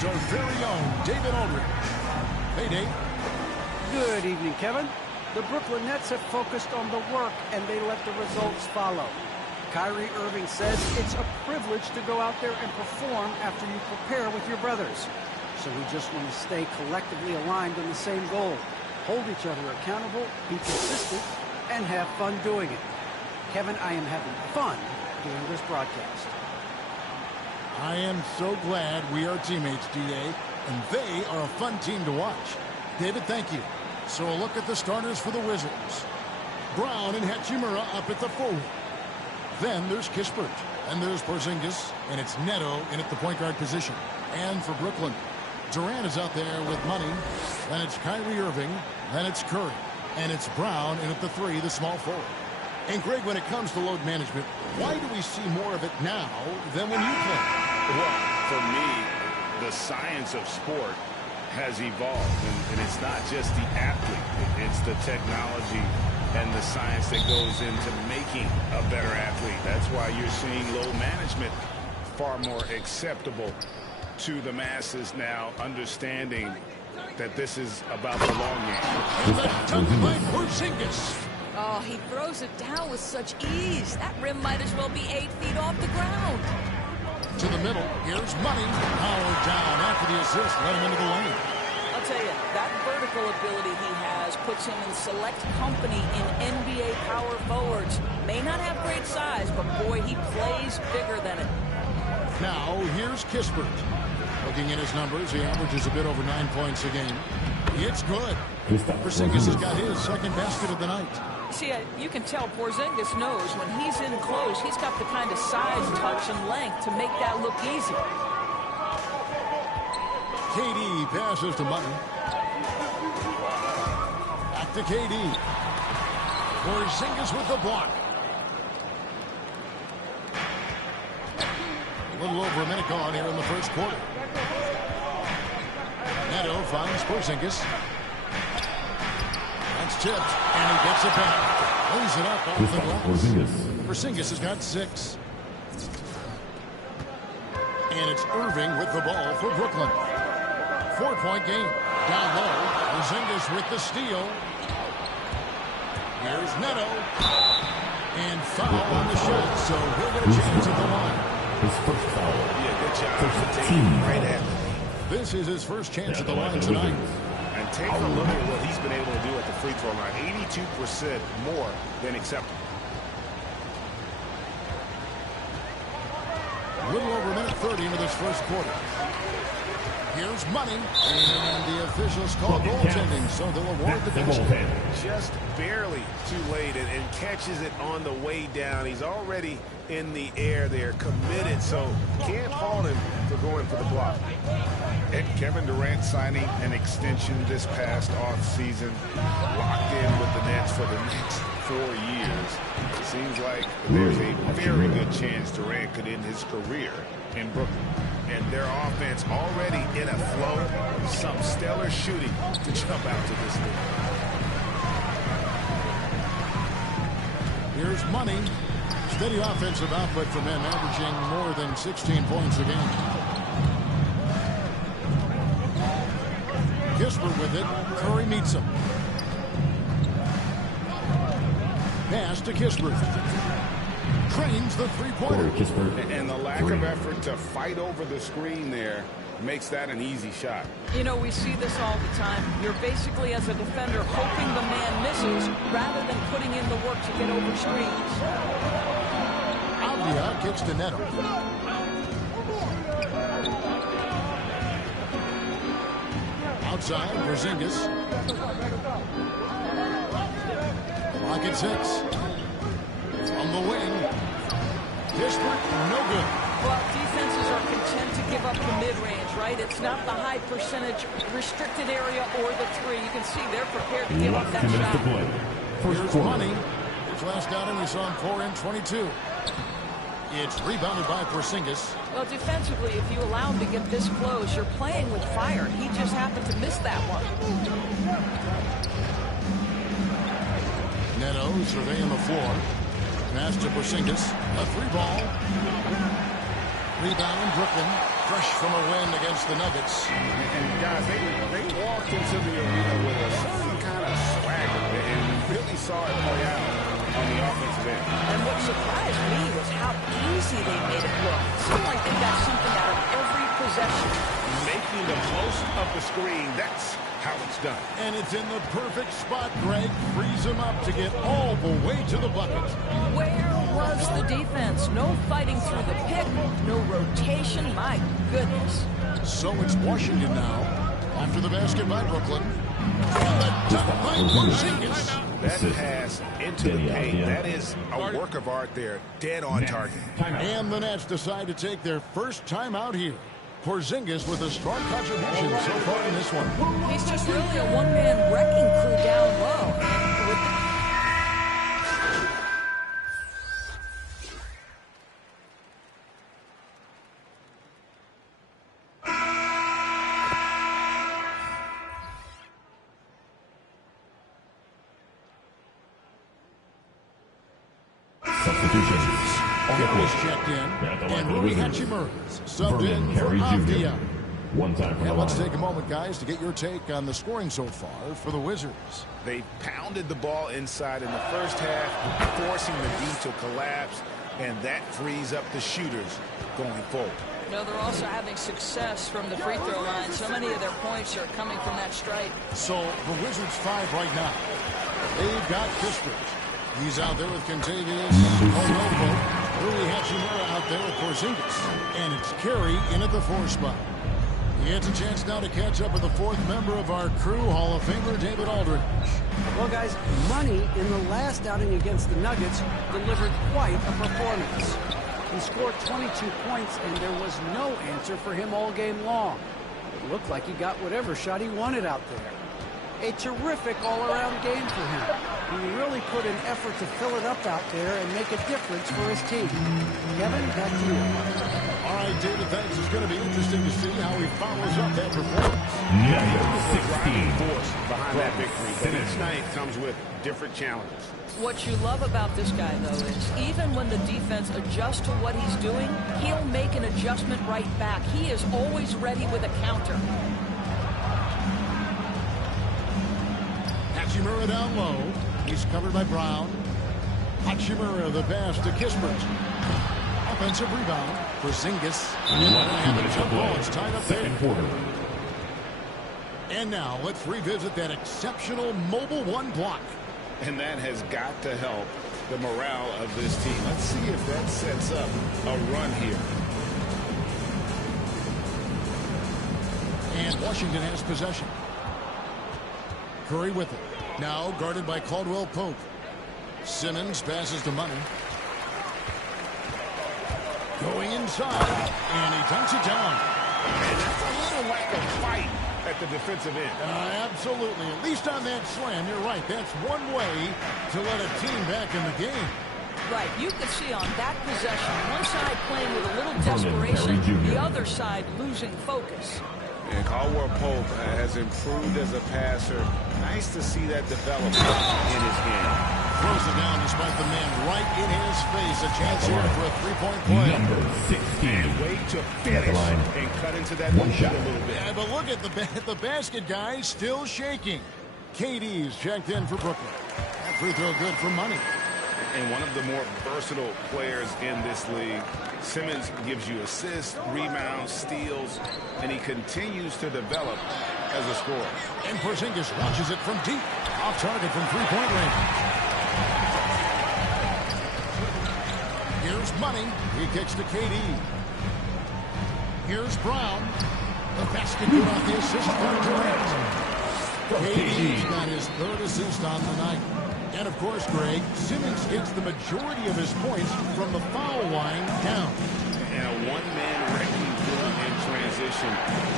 here's our very own David Aldridge. Hey, Dave. Good evening, Kevin. The Brooklyn Nets have focused on the work, and they let the results follow. Kyrie Irving says it's a privilege to go out there and perform after you prepare with your brothers. So we just want to stay collectively aligned on the same goal. Hold each other accountable, be consistent, and have fun doing it. Kevin, I am having fun doing this broadcast. I am so glad we are teammates, D.A., and they are a fun team to watch. David, thank you. So a look at the starters for the Wizards. Brown and Hachimura up at the forward. Then there's Kispert, and there's Porzingis, and it's Neto in at the point guard position. And for Brooklyn, Durant is out there with money. Then it's Kyrie Irving. Then it's Curry. And it's Brown in at the 3, the small forward. And Greg, when it comes to load management, why do we see more of it now than when you play? Well, for me, the science of sport has evolved, and it's not just the athlete, it's the technology and the science that goes into making a better athlete. That's why you're seeing load management far more acceptable to the masses now, understanding that this is about the long game. And the dunk by Porzingis. Oh, he throws it down with such ease. That rim might as well be 8 feet off the ground. To the middle, here's Money. Powered down after the assist, let him into the lane. I'll tell you, that vertical ability he has puts him in select company in NBA power forwards. May not have great size, but boy, he plays bigger than it. Now, here's Kispert. Looking at his numbers, he averages a bit over 9 points a game. It's good. Porzingis has got his second basket of the night. See, you can tell Porzingis knows when he's in close, he's got the kind of size, touch, and length to make that look easy. KD passes to Money. Back to KD. Porzingis with the block. A little over a minute gone here in the first quarter. Neto finds Porzingis. That's tipped, and he gets it back. Lays it up off the glass. Porzingis has got 6. And it's Irving with the ball for Brooklyn. 4-point game. Down low. Porzingis with the steal. Here's Neto. And foul on the shot, so he'll get a chance at the line. His first foul. Yeah, good job. Taking right at him. This is his first chance at the line tonight. And take a look at what he's been able to do at the free throw line. 82% more than acceptable. A little over a minute 30 into this first quarter. Here's Money, and the officials call goaltending, so they'll award the goal. Just barely too late, and catches it on the way down. He's already in the air there, committed, so can't fault him for going for the block. And Kevin Durant signing an extension this past offseason, locked in with the Nets for the next 4 years. Seems like there's a very good chance Durant could end his career in Brooklyn. And their offense already in a flow. Some stellar shooting to jump out to this league. Here's Money. Steady offensive output from him, averaging more than 16 points a game. Kispert with it. Curry meets him. Pass to Kispert. Trains the three-pointer. And the lack of effort to fight over the screen there makes that an easy shot. You know, we see this all the time. You're basically, as a defender, hoping the man misses rather than putting in the work to get over screens. Avdia kicks to Neto. Outside, Porzingis. Clock at 6. From the wing. Kispert, no good. Well, defenses are content to give up the mid-range, right? It's not the high percentage restricted area or the 3. You can see they're prepared to give up that shot. Here's Money. His last outing, we saw him 4 in 22. It's rebounded by Porzingis. Well, defensively, if you allow him to get this close, you're playing with fire. He just happened to miss that one. Neto surveying the floor. Pass to Porzingis. A 3 ball. Rebound, Brooklyn. fresh from a win against the Nuggets. And guys, they walked into the arena with a certain kind of swagger, and we really saw it play out on the offensive end. And what surprised me was how easy they made it look. It seemed like they got something out of every possession. Making the most of the screen, that's how it's done. And it's in the perfect spot, Greg. Frees him up to get all the way to the bucket. Where was the defense? No fighting through the pick, no rotation. My goodness. So it's Washington now. After the basket by Brooklyn. And the dunk by Porzingis. That pass into the paint, that is a work of art there. Dead on target. And the Nets decide to take their first timeout here. Porzingis with a strong contribution so far in this one. He's just really a one-man wrecking crew down low. With the Gary's checked in, and Rui Hachimura's subbed in for Avdia. One time for And the let's line. take a moment, guys, to get your take on the scoring so far for the Wizards. They pounded the ball inside in the first half, forcing the D to collapse, and that frees up the shooters going forward. You know, they're also having success from the free throw line. So many of their points are coming from that stripe. So the Wizards 5 right now. They've got Kispert. He's out there with Kentavious Onopo. Rui Hachimura out there with Porzingis. And it's Carey in at the 4 spot. He gets a chance now to catch up with the 4th member of our crew, Hall of Famer David Aldridge. Well, guys, Money in the last outing against the Nuggets delivered quite a performance. He scored 22 points, and there was no answer for him all game long. It looked like he got whatever shot he wanted out there. A terrific all-around game for him. He really put an effort to fill it up out there and make a difference for his team. Kevin, back to you. All right, David, thanks. It's going to be interesting to see how he follows up that performance. Driving force behind that victory, but each night comes with different challenges. What you love about this guy, though, is even when the defense adjusts to what he's doing, he'll make an adjustment right back. He is always ready with a counter. Hachimura down low. He's covered by Brown. Hachimura, the pass to Kispert. Offensive rebound. Porzingis. And the jump ball is tied up there. Second quarter. And now let's revisit that exceptional mobile 1 block. And that has got to help the morale of this team. Let's see if that sets up a run here. And Washington has possession. Curry with it. Now guarded by Caldwell Pope. Simmons passes to Money. Going inside. And he dunks it down. And that's a little lack of fight at the defensive end. Absolutely. At least on that slam, you're right. That's one way to let a team back in the game. Right, you could see on that possession, one side playing with a little desperation, the other side losing focus. And Caldwell Pope has improved as a passer. Nice to see that develop in his game. Throws it down despite the man right in his face. A chance here for a 3-point play. Number 16. Way to finish and cut into that lead a little bit. Yeah, but look at the basket, guys, still shaking. KD's checked in for Brooklyn. That free throw good for Money. And one of the more versatile players in this league. Simmons gives you assists, rebounds, steals, and he continues to develop as a scorer. And Porzingis launches it from deep. Off target from 3-point range. Here's Money. He kicks to KD. Here's Brown. The basket good off the assist from Durant. KD's got his 3rd assist on the night. And, of course, Greg, Simmons gets the majority of his points from the foul line down. And a one-man wrecking crew in transition.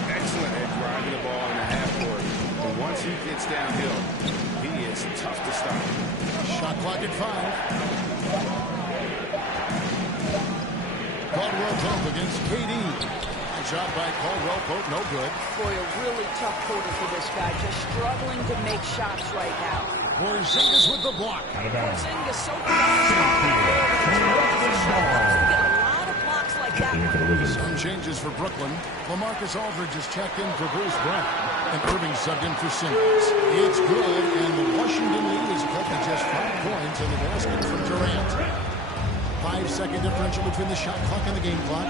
Excellent at driving the ball in the half court. But once he gets downhill, he is tough to stop. Shot clock at 5. Caldwell Pope against KD. Shot by Caldwell Pope, no good. Boy, a really tough quarter for this guy, just struggling to make shots right now. Porzingis with the block. Porzingis so fast. You get a lot of blocks like Checking in for the Wizards. Some changes for Brooklyn. LaMarcus Aldridge is checked in for Bruce Brown. And Irving subbed in for Simmons. It's good, and the Washington lead is cut to just 5 points in the basket from Durant. 5-second differential between the shot clock and the game clock.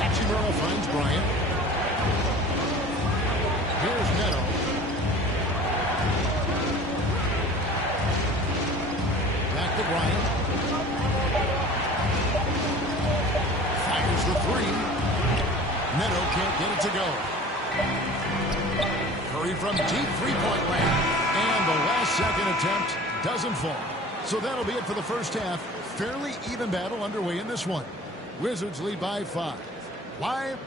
Hachimura finds Bryant. Here's Neto. Back to Bryant. Fires the three. Neto can't get it to go. Curry from deep three-point land. And the last second attempt doesn't fall. So that'll be it for the first half. Fairly even battle underway in this one. Wizards lead by 5. Live.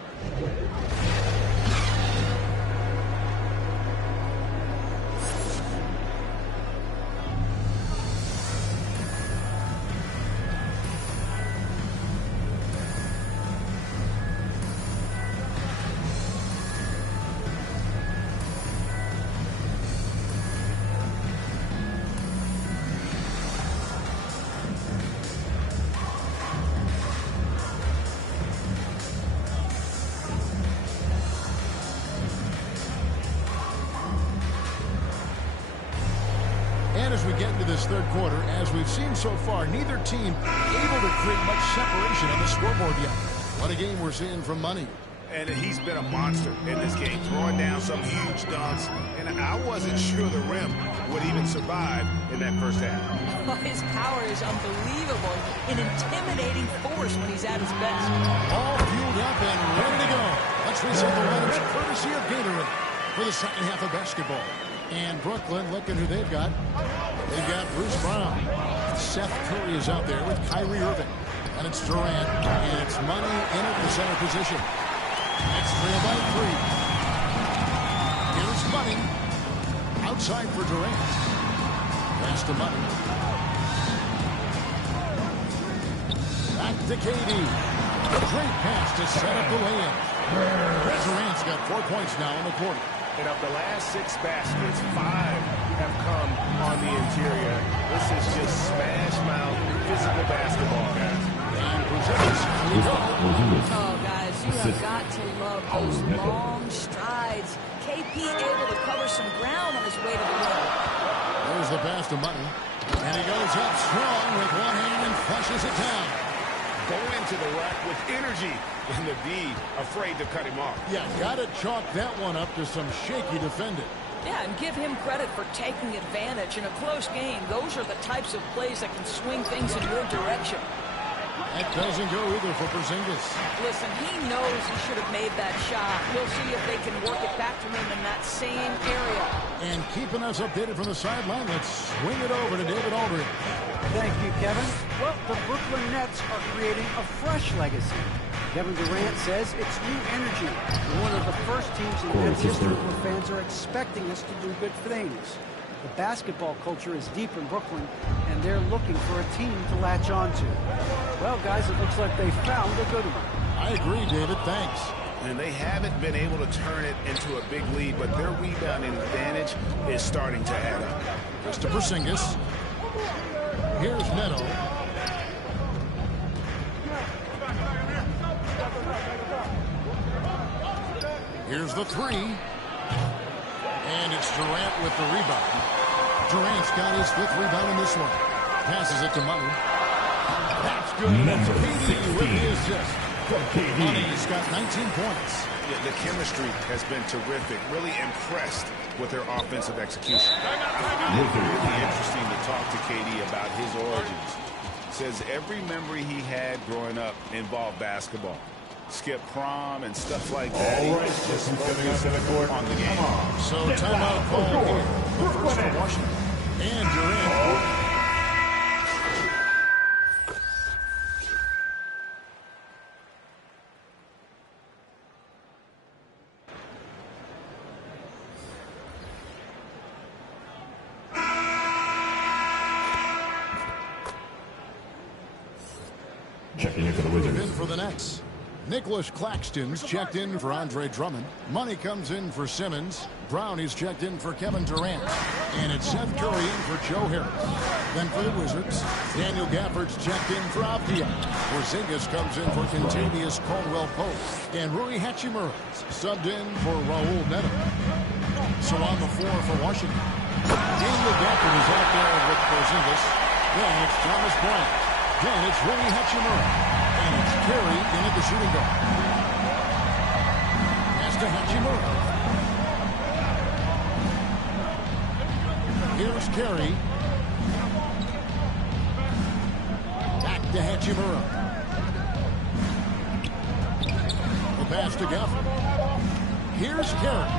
And as we get into this third quarter, as we've seen so far, neither team able to create much separation on the scoreboard yet. What a game we're seeing from Money. And he's been a monster in this game, throwing down some huge dunks. And I wasn't sure the rim would even survive in that first half. His power is unbelievable. An intimidating force when he's at his best. All fueled up and ready to go. Let's reset the lineups courtesy of Gatorade for the second half of basketball. And Brooklyn, look at who they've got. They've got Bruce Brown. Seth Curry is out there with Kyrie Irving. And it's Durant. And it's Money in at the center position. It's trail by 3. Here's Money. Outside for Durant. Pass to Money. Back to KD. A great pass to set up the layup. Durant's got 4 points now in the quarter. And of the last 6 baskets, 5 have come on the interior. This is just smash mouth physical basketball, guys. And Porzingis, here we go. Oh, guys, you have got to love those long strides. KP able to cover some ground on his way to the rim. There's the pass to Money. And he goes up strong with one hand and flushes it down. Go into the rack with energy and the D afraid to cut him off. Yeah, got to chalk that one up to some shaky defending. Yeah, and give him credit for taking advantage in a close game. Those are the types of plays that can swing things in your direction. That doesn't go either for Porzingis. Listen, he knows he should have made that shot. We'll see if they can work it back to him in that same area. And keeping us updated from the sideline, let's swing it over to David Aldridge. Thank you, Kevin. Well, the Brooklyn Nets are creating a fresh legacy. Kevin Durant says it's new energy. One of the first teams in Nets history where fans are expecting us to do good things. The basketball culture is deep in Brooklyn, and they're looking for a team to latch on to. Well, guys, it looks like they found a good one. I agree, David. Thanks. And they haven't been able to turn it into a big lead, but their rebounding advantage is starting to add up. Just to Porzingis. Here's Neto. Here's the 3. And it's Durant with the rebound. Durant's got his 5th rebound in this one. Passes it to Money. That's good. Number KD with the 16. assist. KD. Money's got 19 points. Yeah, the chemistry has been terrific. Really impressed with their offensive execution. It's really interesting to talk to KD about his origins. Says every memory he had growing up involved basketball. Skip prom and stuff like that. All right, He just coming focused to the court on the game. So timeout call here. The first for Washington. And Durant. Checking in for the Wizards. In for the Nets. Nicholas Claxton's checked in for Andre Drummond. Money comes in for Simmons. Brown is checked in for Kevin Durant. And it's Seth Curry in for Joe Harris. Then for the Wizards, Daniel Gafford's checked in for Avdia. Porzingis comes in for Kentavious Caldwell-Pope. And Rui Hachimura's subbed in for Raul Neto. So on the floor for Washington, Daniel Gafford is out there with Porzingis. Then it's Thomas Bryant. Then it's Rui Hachimura. And it's Curry in at the shooting guard. Pass to Hachimura. Here's Curry. Back to Hachimura. The pass to Gafford. Here's Curry.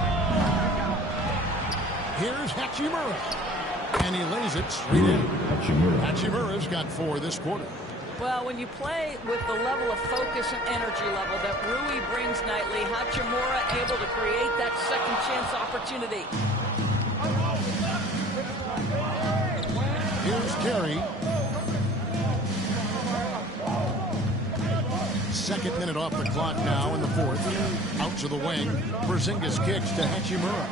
Here's Hachimura. And he lays it straight in. Hachimura's got 4 this quarter. Well, when you play with the level of focus and energy level that Rui brings nightly, Hachimura able to create that second chance opportunity. Here's Curry. Second minute off the clock now in the fourth. Out to the wing. Porzingis kicks to Hachimura.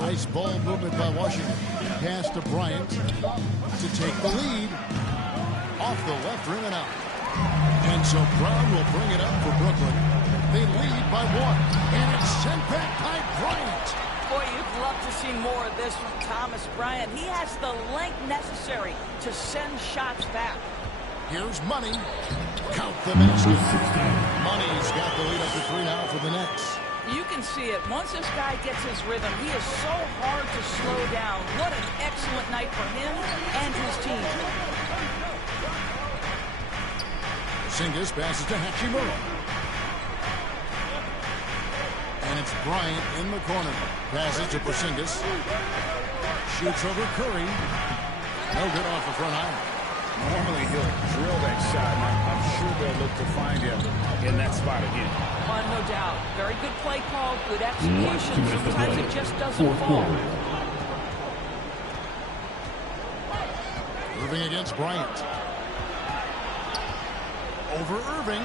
Nice ball movement by Washington. Pass to Bryant to take the lead. Off the left rim and out. And so Brown will bring it up for Brooklyn. They lead by 1. And it's sent back by Bryant. Boy, you'd love to see more of this from Thomas Bryant. He has the length necessary to send shots back. Here's Money. Count the basket. Money's got the lead up to 3 now for the Nets. You can see it. Once this guy gets his rhythm, he is so hard to slow down. What an excellent night for him and his team. Porzingis passes to Hachimura. And it's Bryant in the corner. Passes to Porzingis. Shoots over Curry. No good off the front iron. Normally he'll drill that shot, and I'm sure they'll look to find him in that spot again. No doubt. Very good play call, good execution. Sometimes it just doesn't fall. Irving against Bryant. Over Irving.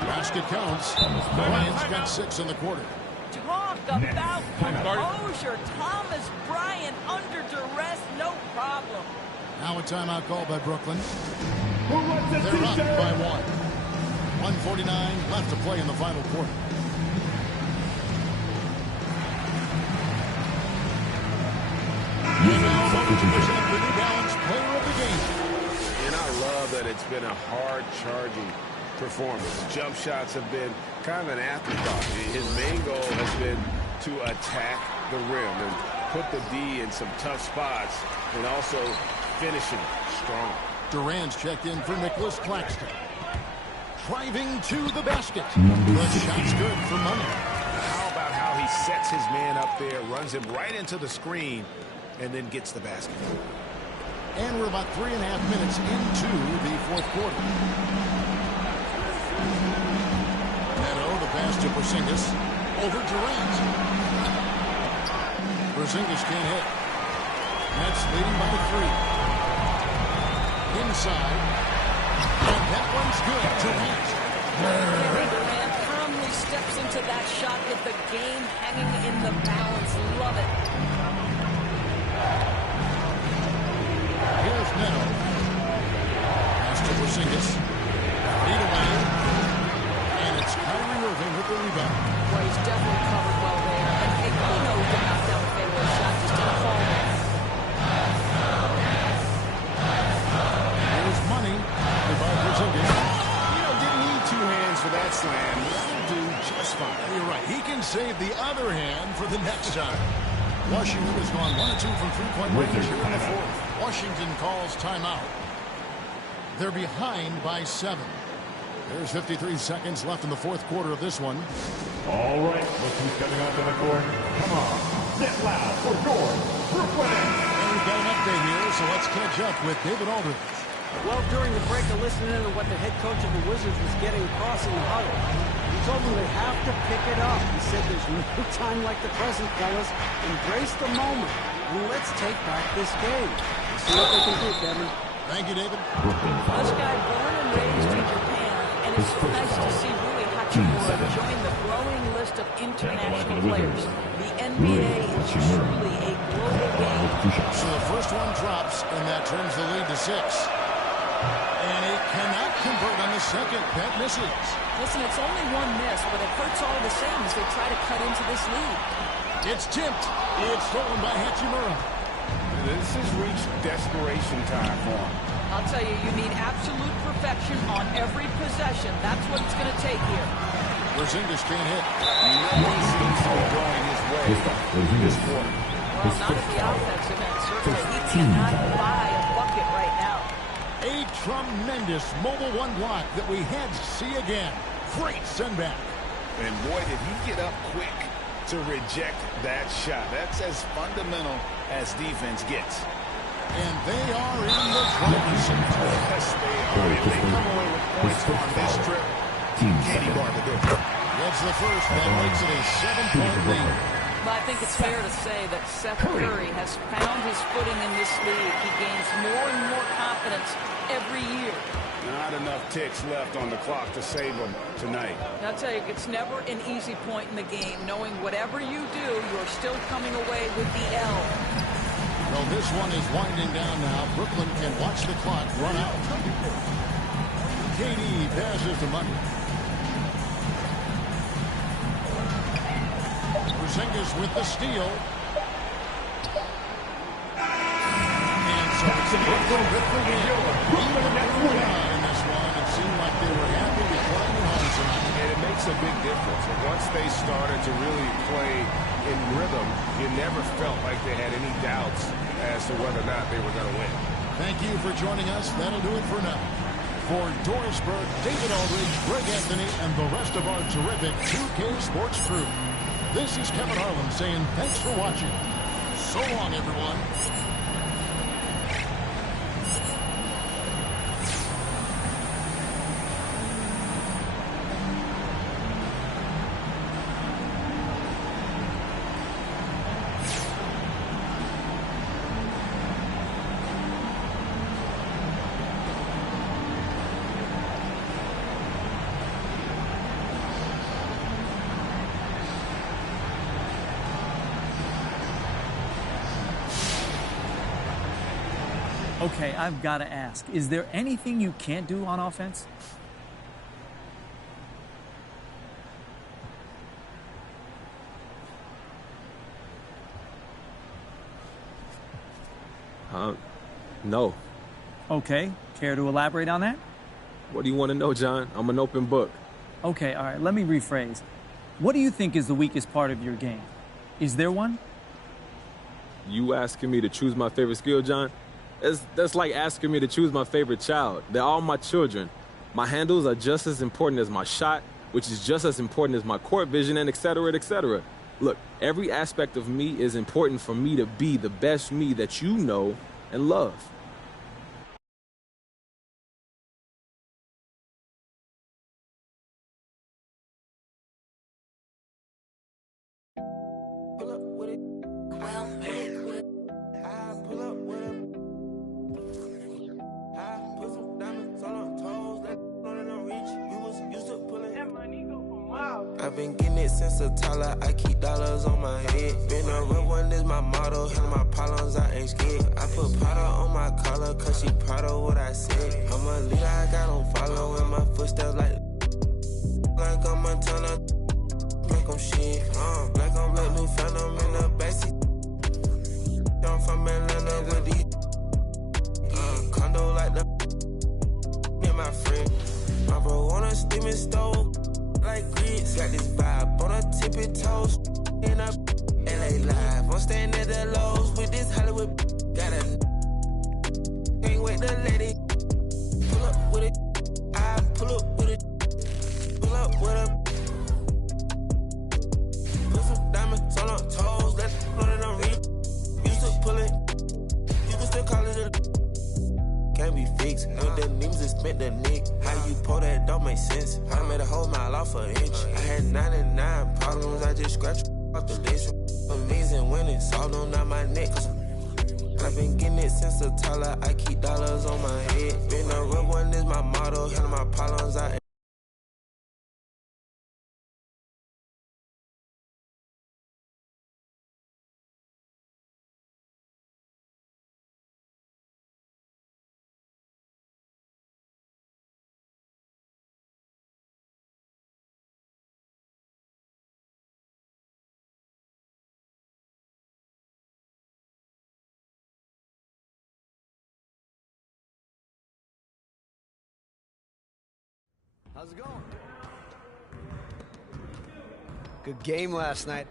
Basket counts. Bryant's got 6 in the quarter. Talk about composure. Thomas Bryant under duress, no problem. Now a timeout called by Brooklyn. They're up by 1. 1:49 left to play in the final quarter. And now to present the New Balance Player of the Game. And I love that it's been a hard-charging performance. Jump shots have been kind of an afterthought. His main goal has been to attack the rim and put the D in some tough spots and also finishing strong. Durant's checked in for Nicholas Claxton. Driving to the basket. The shot's good for Money. How about how he sets his man up there, runs him right into the screen, and then gets the basket. And we're about 3.5 minutes into the fourth quarter. Neto, the pass to Porzingis. Over Durant. Porzingis can't hit. Nets leading by 3. Inside. And that one's good. Durant. Durant firmly steps into that shot with the game hanging in the balance. Love it. Here's Neto. Pass to Porzingis. Feed away. And it's Kyrie Irving with the rebound. Well, he's definitely covered well there. And he knows to knock down the fadeaway shot. Just didn't fall there. Here's Money. By Porzingis. Didn't need 2 hands for that slam. That'll do just fine. You're right. He can save the other hand for the next time. Washington has gone 1 of 2 from 3-point range here in the fourth. Washington calls timeout. They're behind by 7. There's 53 seconds left in the fourth quarter of this one. All right, look who's coming up in the court. Come on, get loud for North Brooklyn. And we've got an update here, so let's catch up with David Aldridge. Well, during the break, I listened in to what the head coach of the Wizards was getting across in the huddle. He told them they have to pick it up. He said there's no time like the present, fellas. Embrace the moment, and let's take back this game. See what they can do, Kevin. Thank you, David. This guy born and raised in Japan Nice to see Rui Hachimura join the growing list of international players. The NBA is truly a global game. So the first one drops, and that turns the lead to 6. And he cannot convert on the second. That misses. Listen, it's only one miss, but it hurts all the same as they try to cut into this lead. It's tipped. It's stolen by Hachimura. This has reached desperation time for him. I'll tell you, you need absolute perfection on every possession. That's what it's going to take here. Porzingis can't hit. Nothing seems to be going his way this quarter. Well, not at the offensive end. Certainly, he cannot buy a bucket right now. A tremendous mobile one block that we had to see again. Great send back. And boy, did he get up quick to reject that shot. That's as fundamental as defense gets. And they are in the driver's seat. Yes, they are. If they come away with points on this trip, can't guard the good. That's the first. That makes it a 7-point lead. Well, I think it's fair to say that Seth Curry has found his footing in this league. He gains more and more confidence every year. Not enough ticks left on the clock to save him tonight. I'll tell you, it's never an easy point in the game, knowing whatever you do, you're still coming away with the L. Well, this one is winding down now. Brooklyn can watch the clock run out. KD passes to Money. Porzingis with the steal. And so it's a Brooklyn with the win. In this one, it seemed like they were happy to play at home tonight. And it makes a big difference. And once they started to really play in rhythm, you never felt like they had any doubts as to whether or not they were going to win. Thank you for joining us. That'll do it for now. For Doris Burke, David Aldridge, Greg Anthony, and the rest of our terrific 2K Sports crew, this is Kevin Harlan saying thanks for watching. So long, everyone. Okay, I've got to ask, is there anything you can't do on offense? No. Okay, care to elaborate on that? What do you want to know, John? I'm an open book. Okay, all right, let me rephrase. What do you think is the weakest part of your game? Is there one? You asking me to choose my favorite skill, John? That's like asking me to choose my favorite child. They're all my children. My handles are just as important as my shot, which is just as important as my court vision, and et cetera, et cetera. Look, every aspect of me is important for me to be the best me that you know and love. I've been getting it since a toddler, I keep dollars on my head. Been a real one is my motto, handle my problems, I ain't scared. I put Prada on my collar, cause she proud of what I said. I'm a leader, I got on following my footsteps like I'm Montana, like I'm shit. Like I'm Black New Phantom in the backseat. I'm from Atlanta with these condo like the me and my friend. My bro on a steaming stove. Like grits, got this vibe on a tippy toes. In a LA live, I'm staying at the lows with this Hollywood. Got a can't wait to let it pull up with it. I pull up with it. Pull up with it. Put some diamonds on her toes, let it float in the reach. Used to pull it, you can still call it a. Can't be fixed, with the names that spent the nick. How you pull that don't make sense. I made a whole mile off an inch. I had 99 problems, I just scratched off the list. Amazing winning, solved them down my neck. Cause I've been getting it since a toddler, I keep dollars on my head. Been a real one is my motto, handle my problems, I How's it going? Good game last night.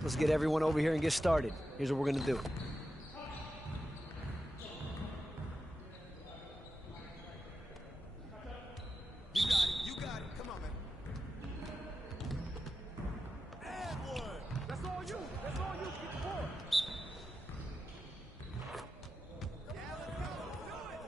Let's get everyone over here and get started. Here's what we're gonna do. You got it. Come on, man. And one. That's all you. That's all you. Keep the ball. Yeah, let's go. Do it.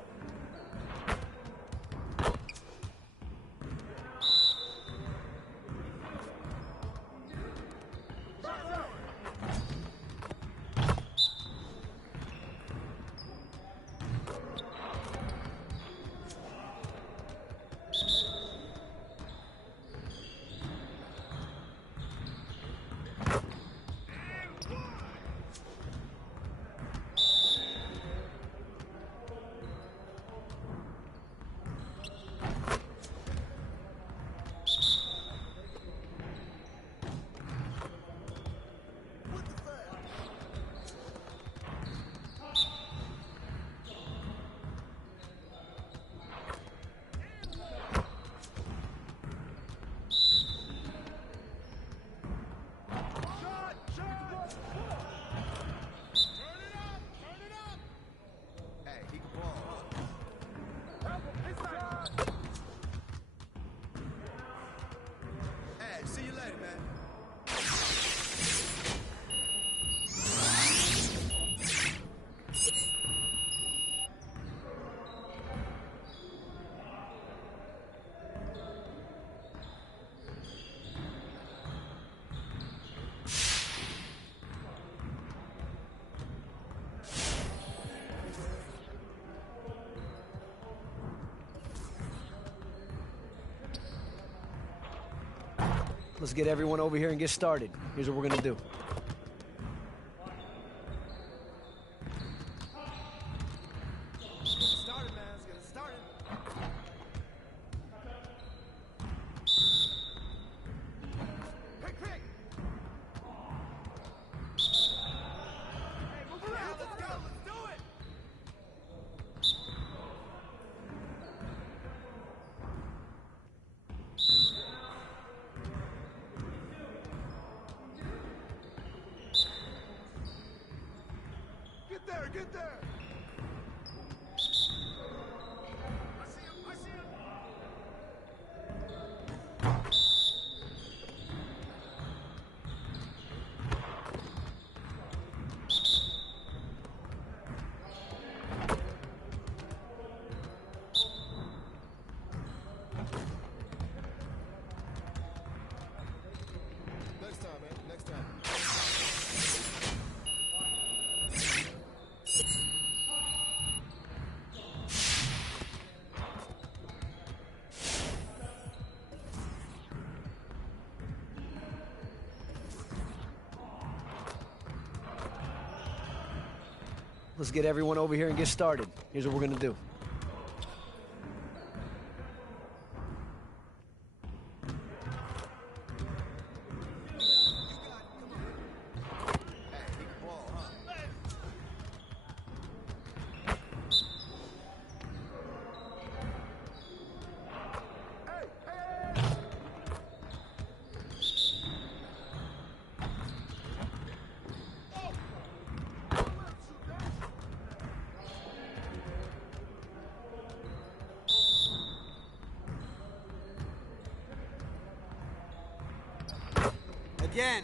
See you later, man. Let's get everyone over here and get started. Here's what we're gonna do. Started, man. Let's get it started. Pick. Hey, move around. Let's go. Let's do it. get there. Next time, man. Next time. Let's get everyone over here and get started. Here's what we're gonna do.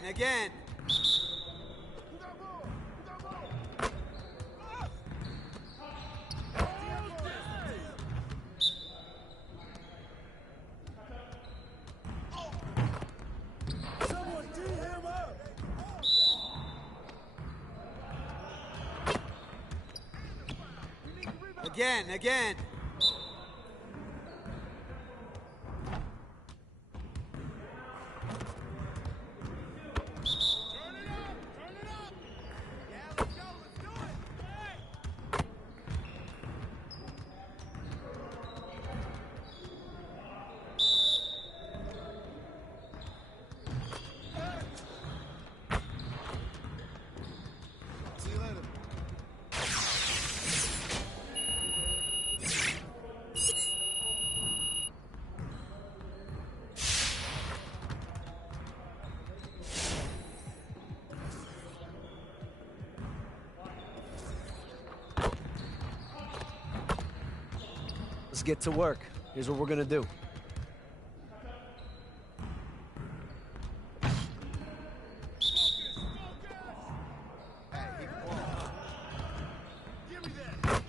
Again. Someone tee him up. Again. See you later. Let's get to work. Here's what we're gonna do. Give me that.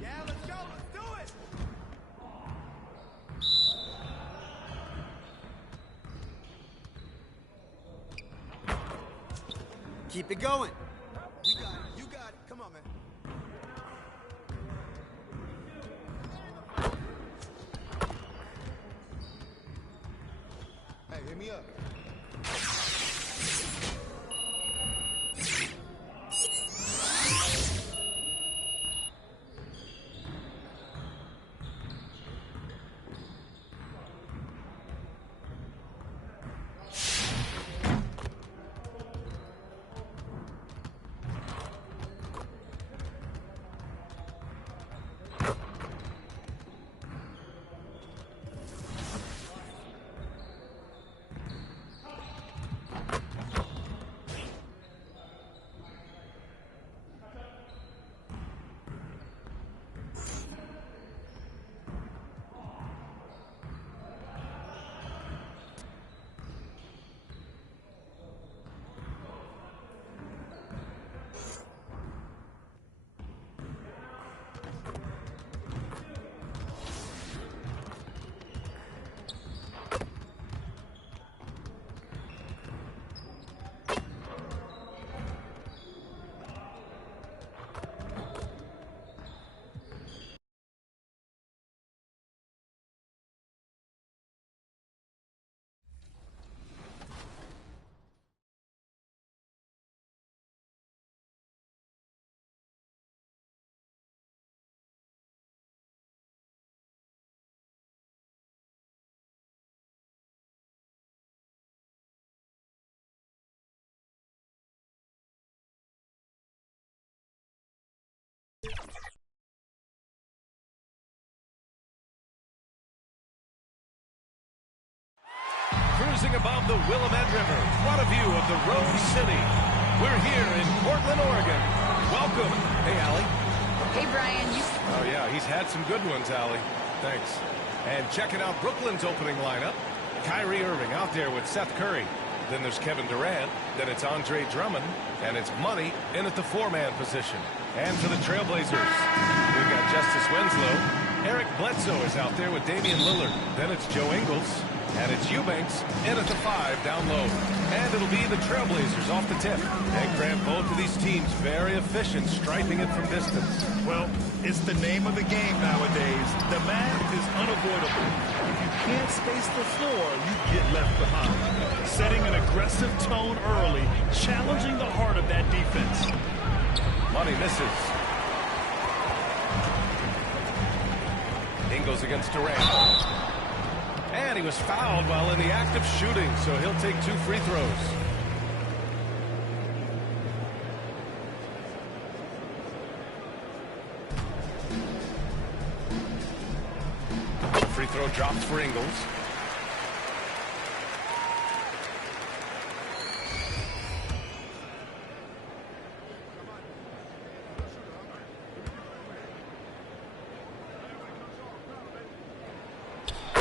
Yeah, let's go. Let's do it. Keep it going. You got it. You got it. Come on, man. Hey, hit me up. Rising above the Willamette River, what a view of the Rose City. We're here in Portland, Oregon. Welcome. Hey, Allie. Hey, Brian. Oh, yeah, he's had some good ones, Allie. Thanks. And checking out Brooklyn's opening lineup. Kyrie Irving out there with Seth Curry. Then there's Kevin Durant. Then it's Andre Drummond. And it's Money in at the four-man position. And for the Trailblazers, we've got Justice Winslow. Eric Bledsoe is out there with Damian Lillard. Then it's Joe Ingles. And it's Eubanks in at the 5 down low. And it'll be the Trailblazers off the tip. And Grant, both of these teams very efficient, striping it from distance. Well, it's the name of the game nowadays. The math is unavoidable. If you can't space the floor, you get left behind. Setting an aggressive tone early, challenging the heart of that defense. Money misses. Ingles against Durant. And he was fouled while in the act of shooting, so he'll take 2 free throws. Free throw dropped for Ingles.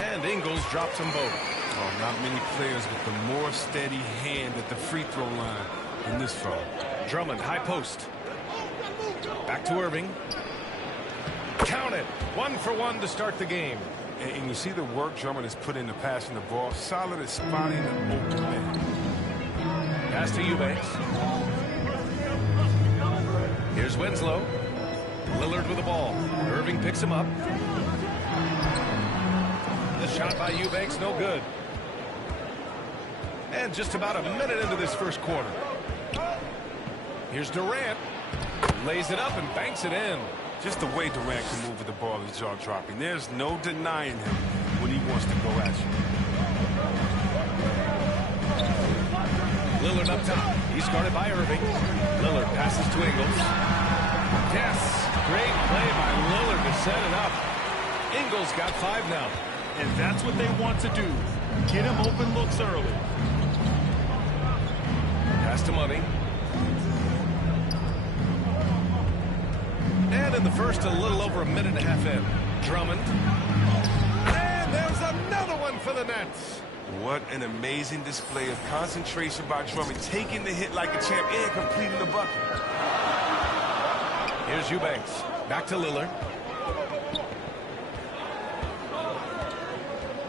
And Ingles drops them both. Oh, not many players with the more steady hand at the free throw line than this fella. Drummond, high post. Back to Irving. Count it. 1 for 1 to start the game. And you see the work Drummond has put into passing the ball. Solid at spotting an open man. Pass to Eubanks. Here's Winslow. Lillard with the ball. Irving picks him up. The shot by Eubanks, no good. And just about a minute into this first quarter. Here's Durant. Lays it up and banks it in. Just the way Durant can move with the ball is jaw-dropping. There's no denying him when he wants to go at you. Lillard up top. He's guarded by Irving. Lillard passes to Ingles. Yes, great play by Lillard to set it up. Ingles got 5 now. And that's what they want to do. Get him open looks early. Pass to Money. And in the first, a little over a minute and a half in. Drummond. And there's another one for the Nets. What an amazing display of concentration by Drummond, taking the hit like a champ and completing the bucket. Here's Eubanks. Back to Lillard.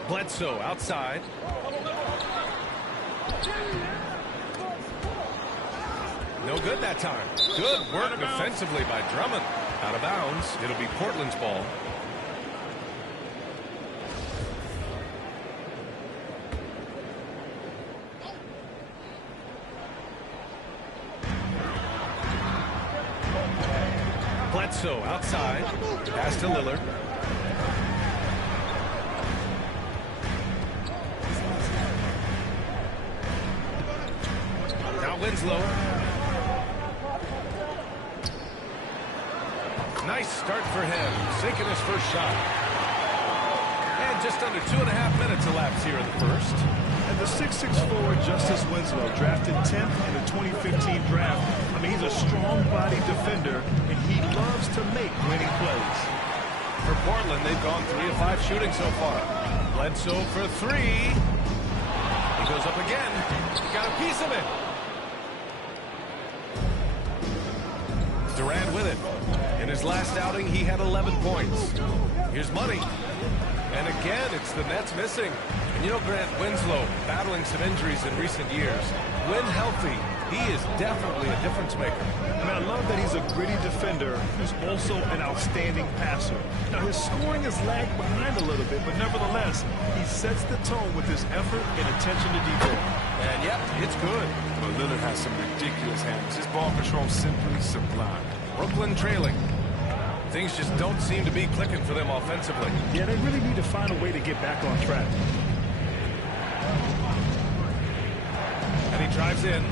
Bledsoe outside. No good that time. Good work defensively by Drummond. Out of bounds. It'll be Portland's ball. Bledsoe outside. Pass to Lillard. Now Winslow. Nice start for him. Sinking his first shot. And just under 2.5 minutes elapsed here in the first. And the 6'6" forward Justice Winslow, drafted 10th in the 2015 draft. I mean, he's a strong-bodied defender, and he loves to make winning plays. For Portland, they've gone 3 of 5 shooting so far. Bledsoe for 3. He goes up again. Got a piece of it. Durant with it. In his last outing, he had 11 points. Here's Money. And again, it's the Nets missing. And you know, Grant, Winslow battling some injuries in recent years. When healthy, he is definitely a difference maker. And I love that he's a gritty defender who's also an outstanding passer. Now, his scoring has lagged behind a little bit, but nevertheless, he sets the tone with his effort and attention to detail. And yep, it's good. But Lillard has some ridiculous handles. His ball control simply sublime. Brooklyn trailing. Things just don't seem to be clicking for them offensively. Yeah, they really need to find a way to get back on track. And he drives in.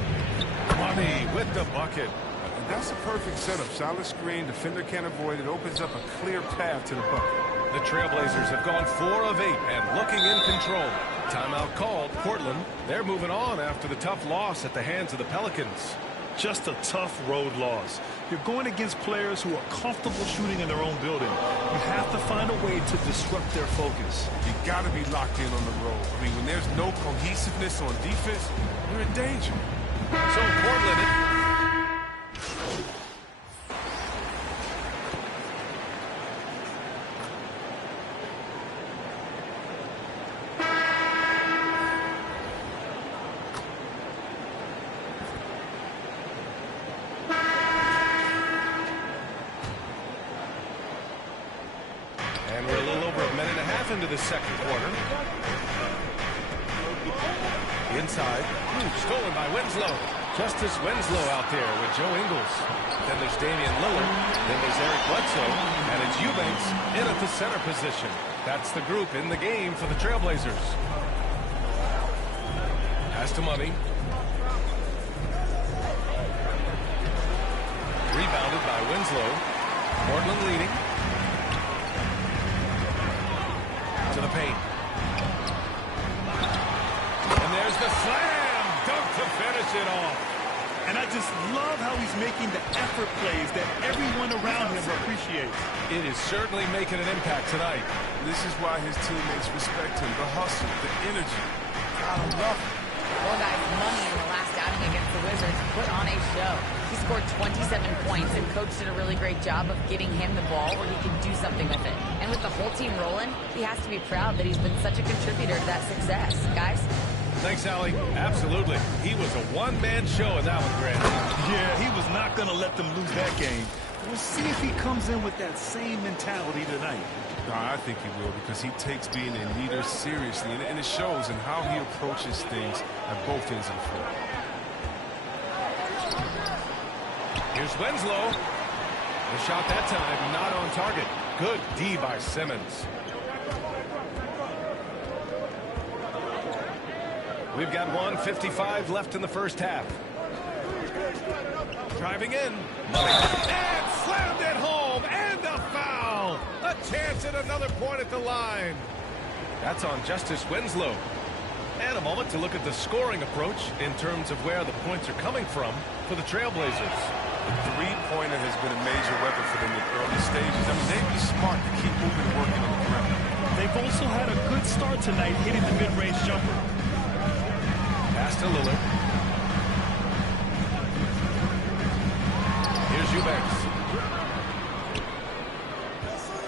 Money with the bucket. And that's a perfect setup. Solid screen. Defender can't avoid it. Opens up a clear path to the bucket. The Trailblazers have gone 4 of 8 and looking in control. Timeout called. Portland, they're moving on after the tough loss at the hands of the Pelicans. Just a tough road loss. You're going against players who are comfortable shooting in their own building. You have to find a way to disrupt their focus. You got to be locked in on the road. I mean, when there's no cohesiveness on defense, you're in danger. So Portland... And we're a little over a minute and a half into the second quarter. Inside. Stolen by Winslow. Justice Winslow out there with Joe Ingles. Then there's Damian Lillard. Then there's Eric Bledsoe. And it's Eubanks in at the center position. That's the group in the game for the Trailblazers. Pass to Money. Rebounded by Winslow. Portland leading. To the paint. And there's the slam dunk to finish it off. And I just love how he's making the effort plays that everyone around him appreciates. It is certainly making an impact tonight. This is why his teammates respect him. The hustle, the energy. Gotta love it. Well, guys, Money in the last outing against the Wizards put on a show. He scored 27 points, and Coach did a really great job of getting him the ball where he could do something with it. And with the whole team rolling, he has to be proud that he's been such a contributor to that success. Guys? Thanks, Allie. Absolutely. He was a one-man show in that one, Grant. Yeah, he was not going to let them lose that game. We'll see if he comes in with that same mentality tonight. No, I think he will, because he takes being a leader seriously, and it shows in how he approaches things at both ends of the floor. Here's Winslow. The shot that time not on target. Good D by Simmons. We've got 1:55 left in the first half. Driving in. Money. And slammed it home. And a foul. A chance at another point at the line. That's on Justice Winslow. And a moment to look at the scoring approach in terms of where the points are coming from for the Trailblazers. The three-pointer has been a major weapon for them in early stages. I mean, they'd be smart to keep moving and working on the ground. They've also had a good start tonight hitting the mid-range jumper. Pass to Lillard. Here's Eubanks.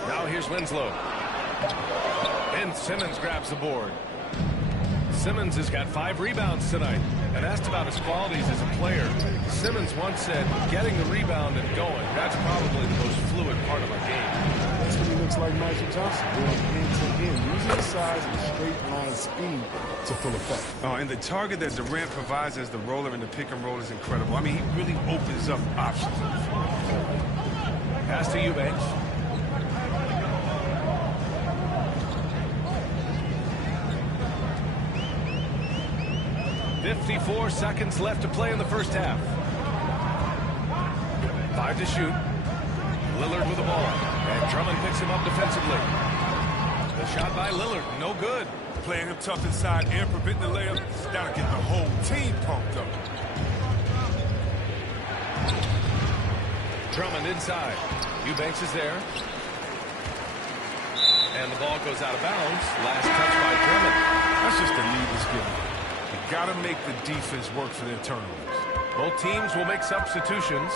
Now here's Winslow. And Simmons grabs the board. Simmons has got 5 rebounds tonight. And asked about his qualities as a player, Simmons once said, getting the rebound and going, that's probably the most fluid part of our game. That's what he looks like Magic Johnson, going end to end, using his size and straight line speed to full effect. Oh, and the target that Durant provides as the roller in the pick and roll is incredible. I mean, he really opens up options on the floor. Pass to Eubanks. .54 seconds left to play in the first half. 5 to shoot. Lillard with the ball. And Drummond picks him up defensively. The shot by Lillard, no good. Playing him tough inside and preventing the layup. That'll get the whole team pumped up. Drummond inside. Eubanks is there. And the ball goes out of bounds. Last touch by Drummond. That's just the lead he's given. You got to make the defense work for their turnovers. Both teams will make substitutions.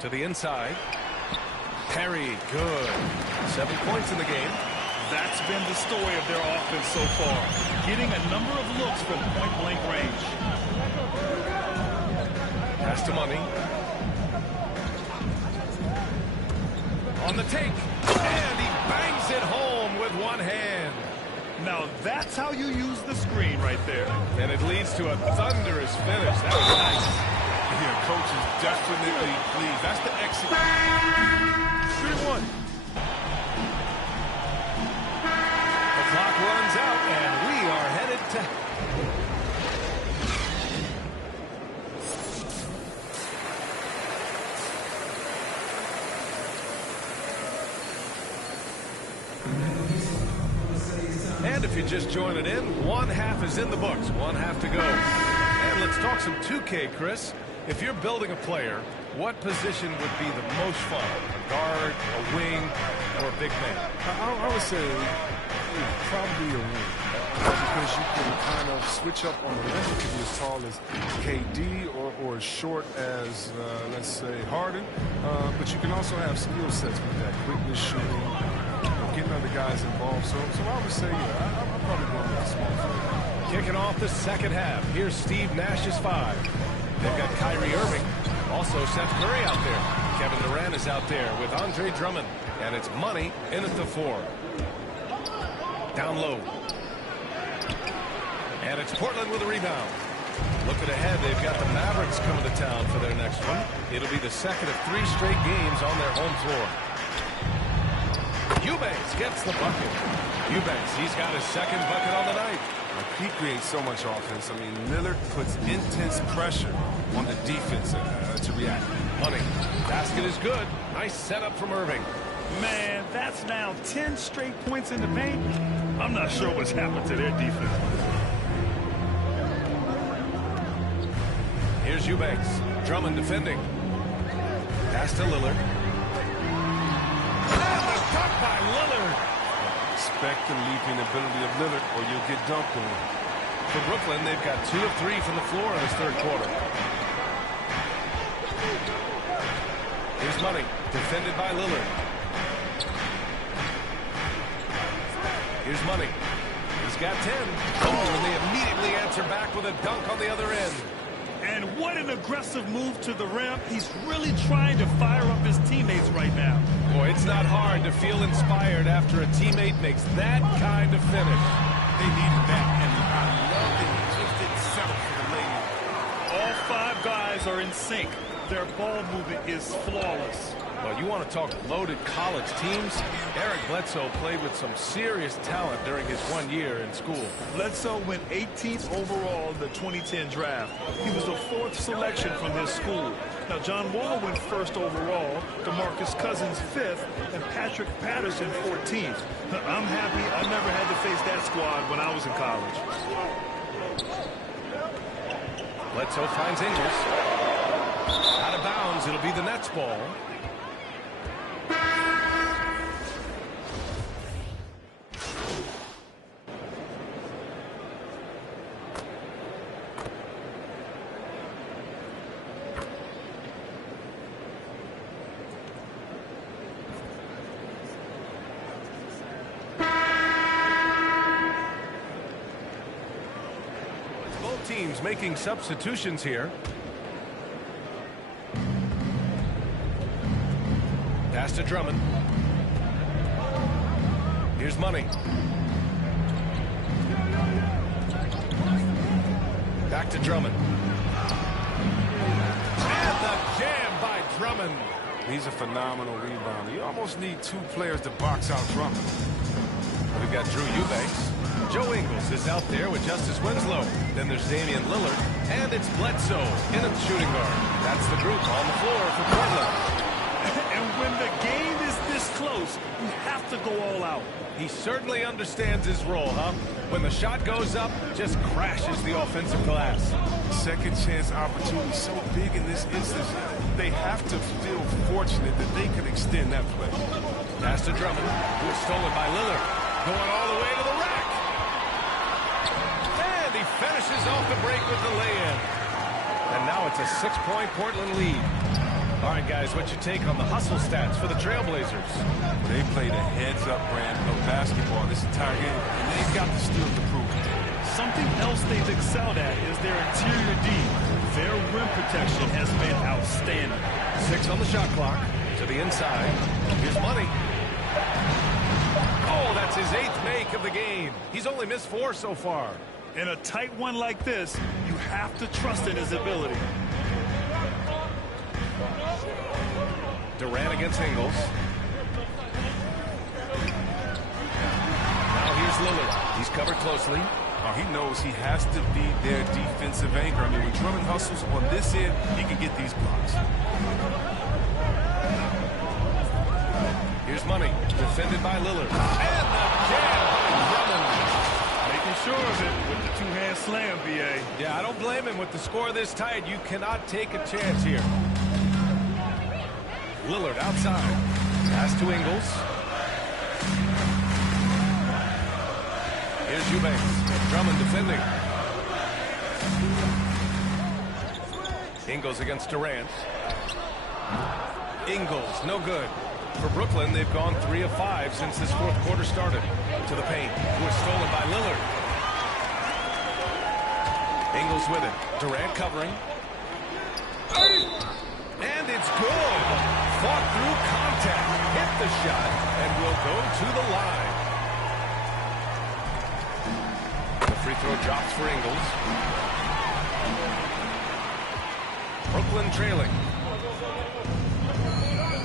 To the inside. Perry, good. 7 points in the game. That's been the story of their offense so far. Getting a number of looks from point-blank range. Pass to Money. On the take. And he bangs it home with one hand. Now that's how you use the screen right there. And it leads to a thunderous finish. That was nice. Yeah, coach is definitely pleased. That's the exit. 3-1. The clock runs out, and we are headed to... if you're just joining in, one half is in the books, one half to go. And let's talk some 2K, Chris. If you're building a player, what position would be the most fun? A guard, a wing, or a big man? I would say probably a wing. Because you can kind of switch up on the left. You can be as tall as KD or as short as, let's say, Harden. But you can also have skill sets with that. Quickness, shooting, getting other guys involved. So I would say, yeah, I'm probably going with the small forward. Kicking off the second half. Here's Steve Nash's 5. They've got Kyrie Irving. Also Seth Curry out there. Kevin Durant is out there with Andre Drummond. And it's Money in at the 4. Down low. And it's Portland with a rebound. Looking ahead, they've got the Mavericks coming to town for their next one. It'll be the second of 3 straight games on their home floor. Eubanks gets the bucket. Eubanks, he's got his second bucket on the night. He creates so much offense. I mean, Lillard puts intense pressure on the defense to react. Money. Basket is good. Nice setup from Irving. Man, that's now 10 straight points in the paint. I'm not sure what's happened to their defense. Here's Eubanks. Drummond defending. Pass to Lillard. And the dunk by Lillard. Expect the leaping ability of Lillard or you'll get dunked on. For Brooklyn, they've got 2 of 3 from the floor in this third quarter. Here's Money. Defended by Lillard. Here's Money. He's got 10. Oh, and they immediately answer back with a dunk on the other end. And what an aggressive move to the rim. He's really trying to fire up his teammates right now. Boy, it's not hard to feel inspired after a teammate makes that kind of finish. They needed that, and I love that he just didn't settle for the lady. All 5 guys are in sync. Their ball movement is flawless. Well, you want to talk loaded college teams? Eric Bledsoe played with some serious talent during his 1 year in school. Bledsoe went 18th overall in the 2010 draft. He was the 4th selection from his school. Now, John Wall went 1st overall, DeMarcus Cousins 5th, and Patrick Patterson 14th. I'm happy I never had to face that squad when I was in college. Bledsoe finds Ingles. Out of bounds, it'll be the Nets ball. Both teams making substitutions here. Pass to Drummond. Here's Money. Back to Drummond. And the jam by Drummond. He's a phenomenal rebounder. You almost need 2 players to box out Drummond. We've got Drew Eubanks. Joe Ingles is out there with Justice Winslow. Then there's Damian Lillard. And it's Bledsoe in a shooting guard. That's the group on the floor for Portland. And when the game is this close, you have to go all out. He certainly understands his role, huh? When the shot goes up, just crashes the offensive glass. Second chance opportunity so big in this instance. They have to feel fortunate that they could extend that play. Pass to Drummond, who is stolen by Lillard. Going all the way to the rack. And he finishes off the break with the lay-in. And now it's a 6-point Portland lead. All right, guys, what's your take on the hustle stats for the Trailblazers? They played a heads-up brand of basketball this entire game, and they've got the steals to prove it. Something else they've excelled at is their interior D. Their rim protection has been outstanding. 6 on the shot clock. To the inside. Here's Money. Oh, that's his 8th make of the game. He's only missed 4 so far. In a tight one like this, you have to trust in his ability. Durant against Ingles. Now here's Lillard. He's covered closely. He knows he has to be their defensive anchor. I mean, when Drummond hustles on this end, he can get these blocks. Here's Money. Defended by Lillard. And the jam by Drummond. sure of it with the two-hand slam, B.A. Yeah, I don't blame him. With the score this tight, you cannot take a chance here. Lillard outside. Pass to Ingles. Here's Eubanks. Drummond defending. Ingles against Durant. Ingles, no good. For Brooklyn, they've gone 3 of 5 since this fourth quarter started. To the paint. Was stolen by Lillard. Ingles with it. Durant covering. And it's good. Fought through contact. Hit the shot and will go to the line. The free throw drops for Ingles. Brooklyn trailing.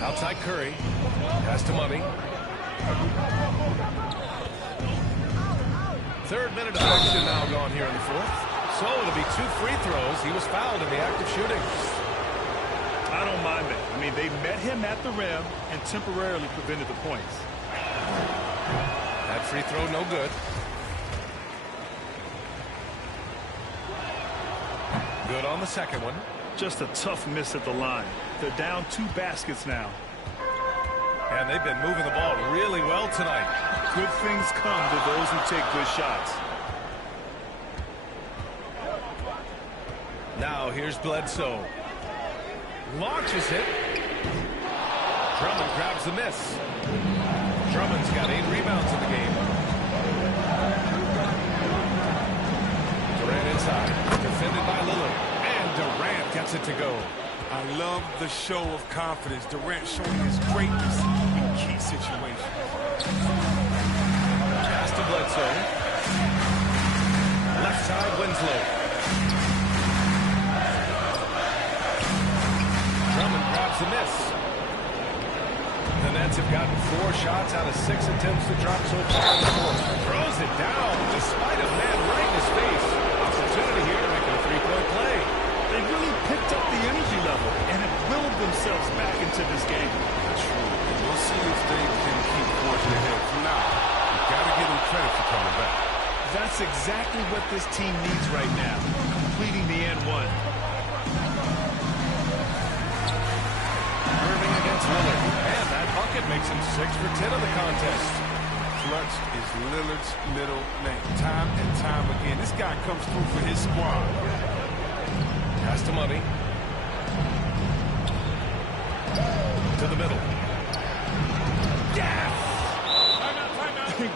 Outside Curry. Pass to Money. Third minute of action now gone here in the fourth. So it'll be 2 free throws. He was fouled in the act of shooting. I don't mind that. I mean, they met him at the rim and temporarily prevented the points. That free throw no good. Good on the second one. Just a tough miss at the line. They're down 2 baskets now. And they've been moving the ball really well tonight. Good things come to those who take good shots. Now here's Bledsoe. Launches it. Drummond grabs the miss. Drummond's got 8 rebounds in the game. Durant inside. Defended by Lillard. And Durant gets it to go. I love the show of confidence. Durant showing his greatness in key situations. Pass to Bledsoe. Left side, Winslow. Drummond grabs the miss. The Nets have gotten 4 shots out of 6 attempts to drop so far in the fourth. Throws it down despite a man right in his face. Opportunity here to make it a 3-point play. They really picked up the energy level and have willed themselves back into this game. True. We'll see if they can keep forging ahead. For now, you've got to give them credit for coming back. That's exactly what this team needs right now, completing the N1. Irving against Lillard. And that bucket makes him 6 for 10 of the contest. Clutch is Lillard's middle name. Time and time again, this guy comes through for his squad. Pass to Money. To the middle. Yes!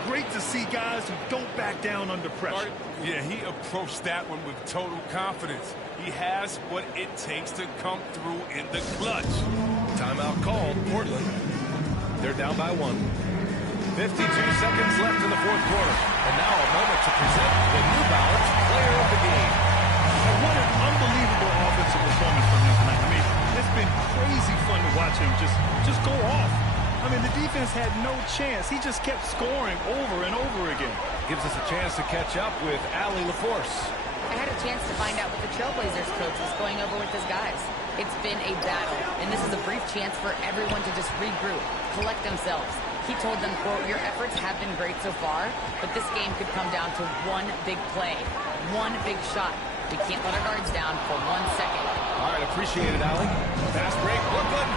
Great to see guys who don't back down under pressure. Yeah, he approached that one with total confidence. He has what it takes to come through in the clutch. Timeout called. Portland. They're down by 1. 52 seconds left in the fourth quarter. And now a moment to present the New Balance player of the game. And what an unbelievable offensive performance from him tonight. I mean, it's been crazy fun to watch him just go off. I mean, the defense had no chance. He just kept scoring over and over again. Gives us a chance to catch up with Allie LaForce. I had a chance to find out what the Trailblazers coach was going over with his guys. It's been a battle, and this is a brief chance for everyone to just regroup, collect themselves. He told them, quote, your efforts have been great so far, but this game could come down to one big play, one big shot. We can't let our guards down for 1 second. All right, appreciate it, Allie. Fast break, Brooklyn.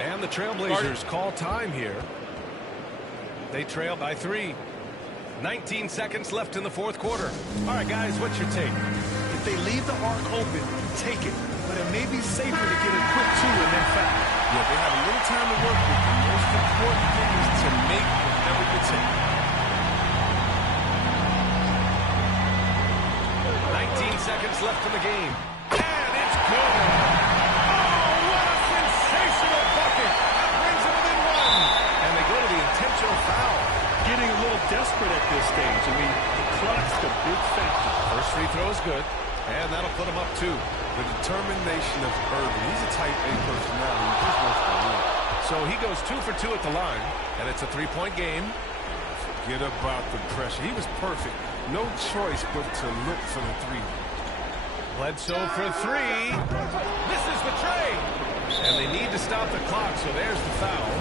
And the Trailblazers call time here. They trail by 3. 19 seconds left in the fourth quarter. All right, guys, what's your take? If they leave the arc open, take it. But it may be safer to get a quick 2 and then foul. Yeah, they have a little time to work with. The most important thing is to make whatever you take. 19 seconds left in the game. And it's good. Foul. Getting a little desperate at this stage. I mean, the clock's the big factor. First free throw is good, and that'll put him up 2. The determination of Irving. He's a type A personality. He just wants to win. So he goes 2 for 2 at the line, and it's a 3-point game. Forget about the pressure. He was perfect. No choice but to look for the 3. Bledsoe for three. Misses the trade. And they need to stop the clock, so there's the foul.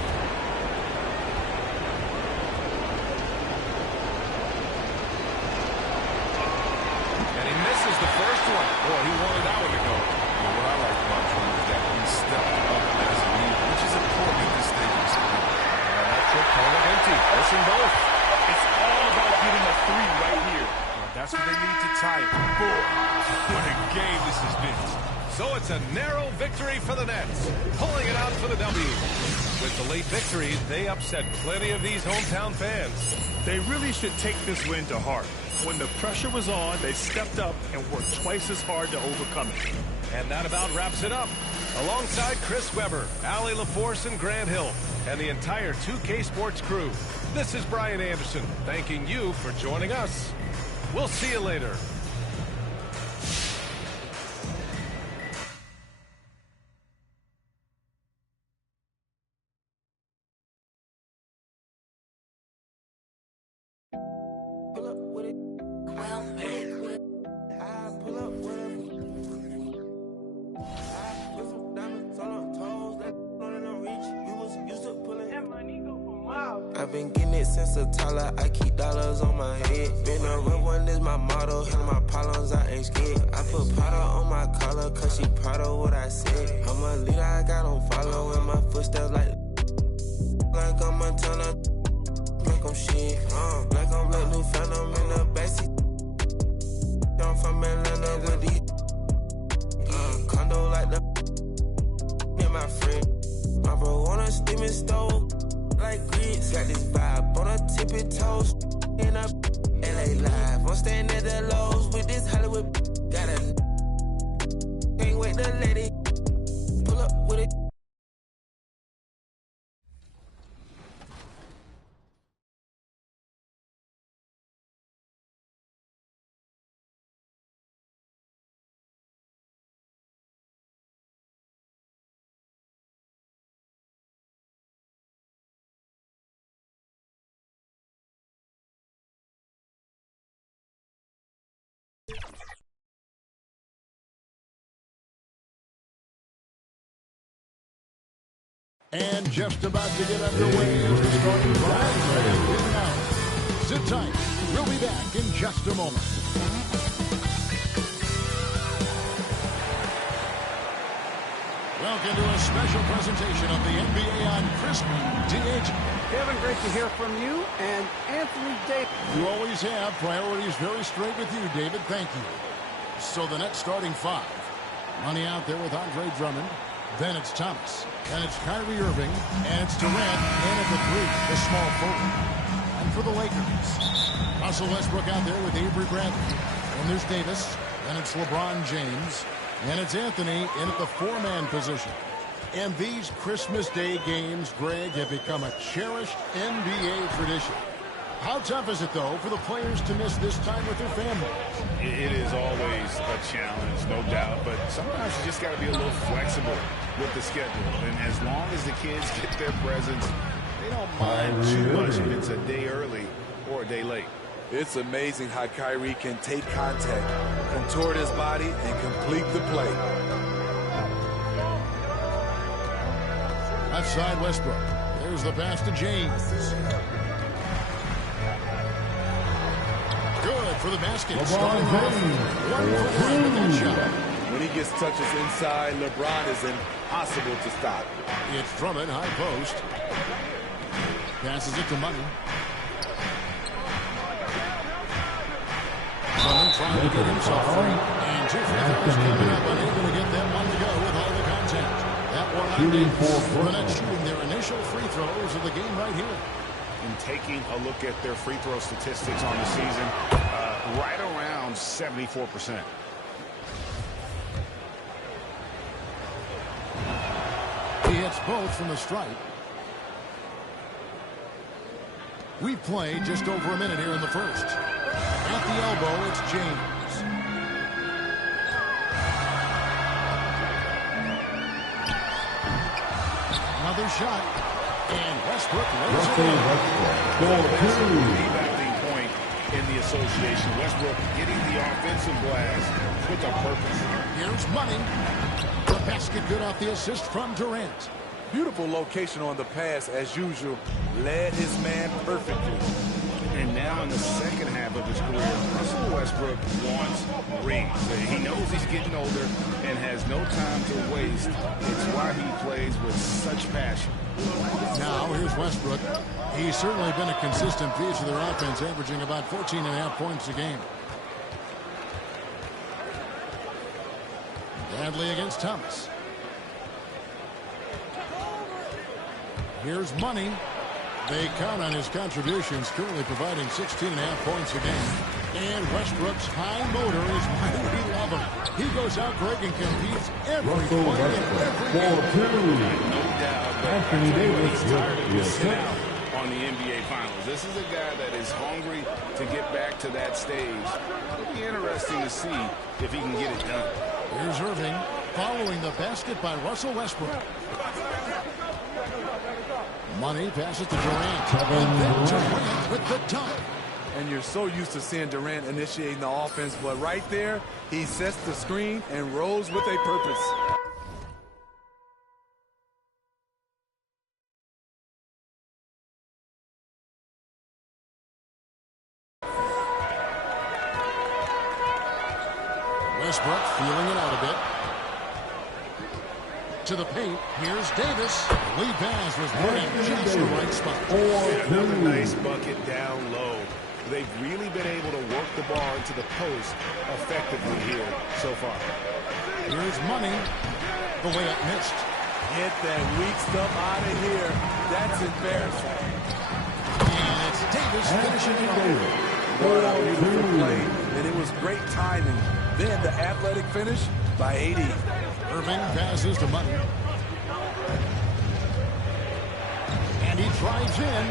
And he misses the first one. Boy, he wanted that one to go. What I like about Jordan is that he stepped up as a leader, which is important at this stage of his career. That trip called it empty. Missing both. It's all about getting a three right here. That's what they need to tie it. Boy, what a game this has been. So it's a narrow victory for the Nets, pulling it out for the W. With the late victory, they upset plenty of these hometown fans. They really should take this win to heart. When the pressure was on, they stepped up and worked twice as hard to overcome it. And that about wraps it up. Alongside Chris Webber, Allie LaForce, and Grant Hill, and the entire 2K Sports crew, this is Brian Anderson, thanking you for joining us. We'll see you later. I've been getting it since a toddler. I keep dollars on my head. Been a real one is my motto. Handle my problems, I ain't scared. I put Prada on my collar, cause she proud of what I said. I'm a leader, I got on following my footsteps like I'm Montana. Like I'm shit. Like I'm Black New Phantom in the backseat. I'm from Atlanta with these condo like the and my friend. My bro on a steaming stove. Like grits, got this vibe on a tippy toes. In a LA live, I'm staying at the lows with this Hollywood. Got a can't wait to let it pull up with it. And just about to get underway as the starting five now. Sit tight. We'll be back in just a moment. Welcome to a special presentation of the NBA on Christmas. DH. Kevin, great to hear from you. And Anthony Davis. You always have. Priorities very straight with you, David. Thank you. So the next starting five. Money out there with Andre Drummond. Then it's Thomas. And it's Kyrie Irving. And it's Durant. And at the three, the small forward. And for the Lakers, Russell Westbrook out there with Avery Bradley. And there's Davis. And it's LeBron James. And it's Anthony in at the four-man position. And these Christmas Day games, Greg, have become a cherished NBA tradition. How tough is it, though, for the players to miss this time with their families? It is always a challenge, no doubt, but sometimes you just got to be a little flexible with the schedule. And as long as the kids get their presents, they don't mind too much if it's a day early or a day late. It's amazing how Kyrie can take contact, contort his body, and complete the play. Left side, Westbrook. There's the pass to James. Good for the basket. Starting off 1 for 1 with that shot. When he gets touches inside, LeBron is impossible to stop. It's Drummond, high post. Passes it to Money. Drummond trying to get himself free. And two free throws coming up, unable to get that one to go with all the contact. That one on for the Nets shooting their initial free throws of the game right here. And taking a look at their free throw statistics on the season, right around 74%. He hits both from the stripe. We've played just over a minute here in the first. At the elbow, it's James. Another shot. And Westbrook lays it in. Rebounding point in the association. Westbrook getting the offensive glass with a purpose. Here's Money. The basket good off the assist from Durant. Beautiful location on the pass, as usual. Led his man perfectly. And now in the second half of his career, Russell Westbrook wants rings. He knows he's getting older and has no time to waste. It's why he plays with such passion. Now here's Westbrook. He's certainly been a consistent piece of their offense, averaging about 14.5 points a game. Bradley against Thomas. Here's Money. They count on his contributions, currently providing 16.5 points a game. And Westbrook's high motor is why we love him. He goes out, Greg, and competes every point in every game. No doubt, but Anthony Davis he's tired of with missing the out on the NBA Finals. This is a guy that is hungry to get back to that stage. It'll be interesting to see if he can get it done. Here's Irving following the basket by Russell Westbrook. Money passes to Durant. And then Durant with the dunk. And you're so used to seeing Durant initiating the offense, but right there, he sets the screen and rolls with a purpose. Westbrook feeling it out a bit. To the paint. Here's Davis. The lead pass was put in just the right spot. Another nice bucket down low. They've really been able to work the ball into the post effectively here so far. Here's Money. The layup missed. Get that weak stuff out of here. That's embarrassing. And it's Davis finishing it off. What a beautiful play, and it was great timing. Then the athletic finish by AD. Irving passes to Money. And he drives in.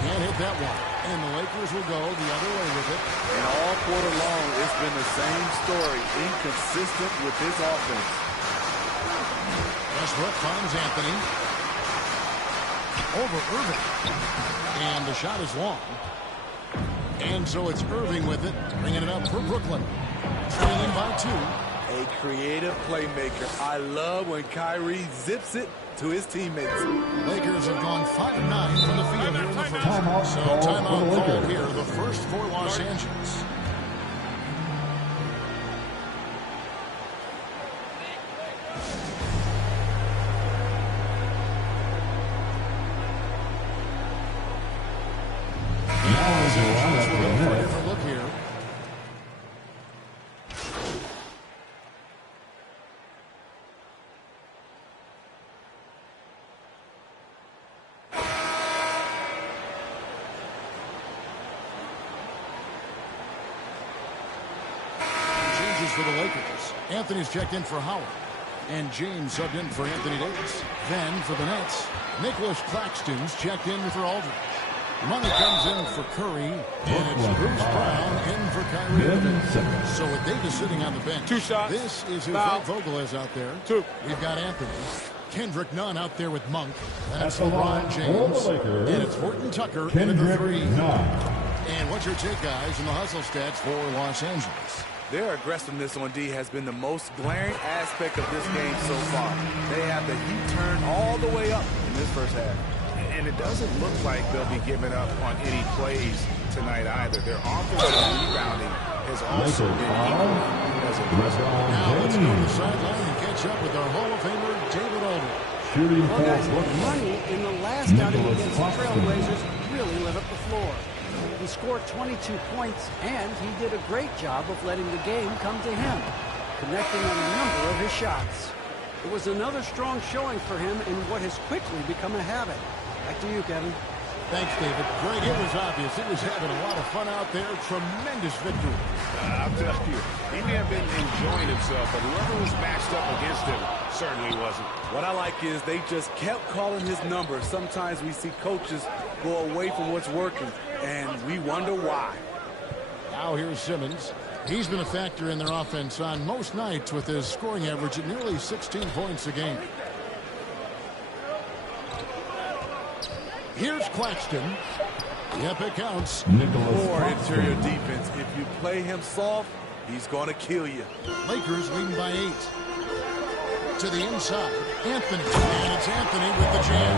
Can't hit that one. And the Lakers will go the other way with it. And all quarter long, it's been the same story. Inconsistent with this offense. Westbrook finds Anthony. Over Irving. And the shot is long. And so it's Irving with it, bringing it up for Brooklyn. Trailing by 2. A creative playmaker. I love when Kyrie zips it to his teammates. Lakers have gone 5-9 from the field here in the first. So timeout call here, the first for Los Angeles. Look here. Changes for the Lakers. Anthony's checked in for Howard. And James subbed in for Anthony Davis. Then for the Nets, Nicholas Claxton's checked in for Aldridge. Money comes in for Curry, and it's Bruce Brown in for Kyrie Irving. So with Davis sitting on the bench, 2 shots. This is who Frank Vogel is out there. 2. We've got Anthony. Kendrick Nunn out there with Monk. And it's LeBron James. And it's Horton Tucker into the 3. And what's your take, guys, in the hustle stats for Los Angeles? Their aggressiveness on D has been the most glaring aspect of this game so far. They have the heat turned all the way up in this first half. And it doesn't look like they'll be giving up on any plays tonight either. Their offensive rebounding has also been equal as a result. Now let's go to the sideline and catch up with our Hall of Famer, David Aldridge. Well, guys, Money in the last outing against the Trailblazers really lit up the floor. He scored 22 points, and he did a great job of letting the game come to him, connecting on a number of his shots. It was another strong showing for him in what has quickly become a habit. Back to you, Kevin. Thanks, David. Greg, it was obvious. It was having a lot of fun out there. Tremendous victory. I'll tell you, he may have been enjoying himself, but whoever was matched up against him certainly wasn't. What I like is they just kept calling his number. Sometimes we see coaches go away from what's working, and we wonder why. Now here's Simmons. He's been a factor in their offense on most nights with his scoring average at nearly 16 points a game. Here's Claxton. Yep, it counts. More interior defense. If you play him soft, he's going to kill you. Lakers leading by 8. To the inside, Anthony. And it's Anthony with the jam.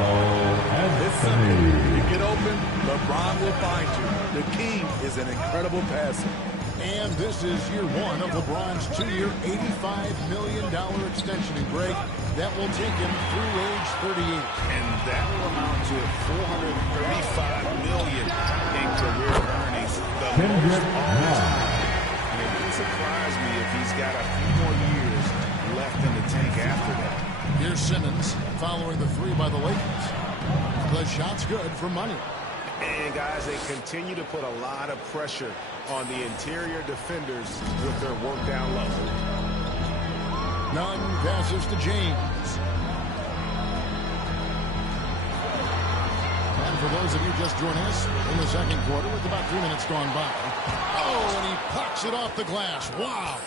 It's simple. You get open, LeBron will find you. The king is an incredible passer. And this is year 1 of LeBron's 2-year, $85 million extension. And Greg, that will take him through age 38. And that will amount to $435 million in career earnings. The most all time. And it wouldn't surprise me if he's got a few more years left in the tank after that. Here's Simmons following the 3 by the Lakers. The shot's good for money. And guys, they continue to put a lot of pressure on the interior defenders with their work down low. Nunn passes to James. And for those of you just joining us in the second quarter with about 3 minutes gone by. Oh, and he pucks it off the glass. Wow.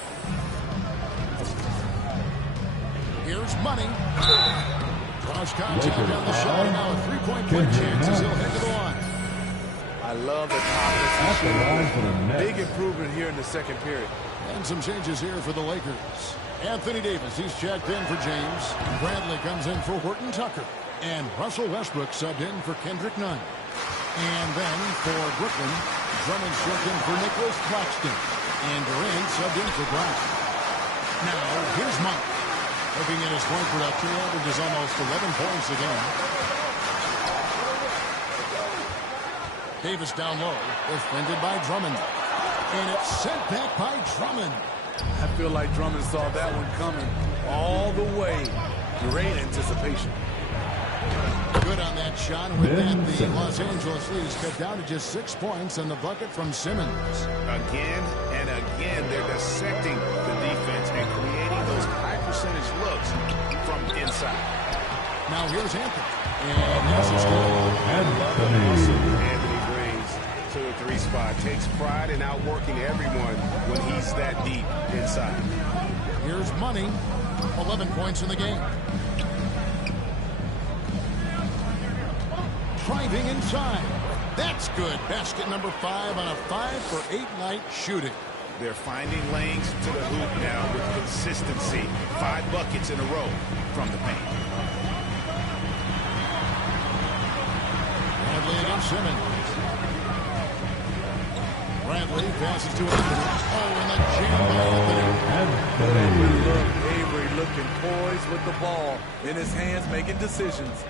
Here's Money. Draws contact down the shot. And now a three-point play chance as he'll head to the line. I love the confidence. Big improvement here in the second period. And some changes here for the Lakers. Anthony Davis, he's checked in for James. Bradley comes in for Horton Tucker. And Russell Westbrook subbed in for Kendrick Nunn. And then for Brooklyn, Drummond checked in for Nicholas Claxton. And Durant subbed in for Brown. Now, here's Monk. Looking at his point production, averages almost 11 points a game. Davis down low, defended by Drummond. And it's sent back by Drummond. I feel like Drummond saw that one coming all the way. Great anticipation. Good on that shot. With that, the Los Angeles lead is cut down to just 6 points on the bucket from Simmons. Again and again, they're dissecting the defense and creating those high-percentage looks from inside. Now here's Anthony. And yes, it's good. Anthony brings to the 3 spot. Takes pride in outworking everyone when he's that deep inside. Here's Money. 11 points in the game. Driving inside. That's good. Basket number 5 on a 5-for-8 night shooting. They're finding lanes to the hoop now with consistency. 5 buckets in a row from the paint. Bradley against Simmons. Bradley passes to Anthony. Oh, and the jam by Anthony. Look, Avery looking poised with the ball in his hands, making decisions.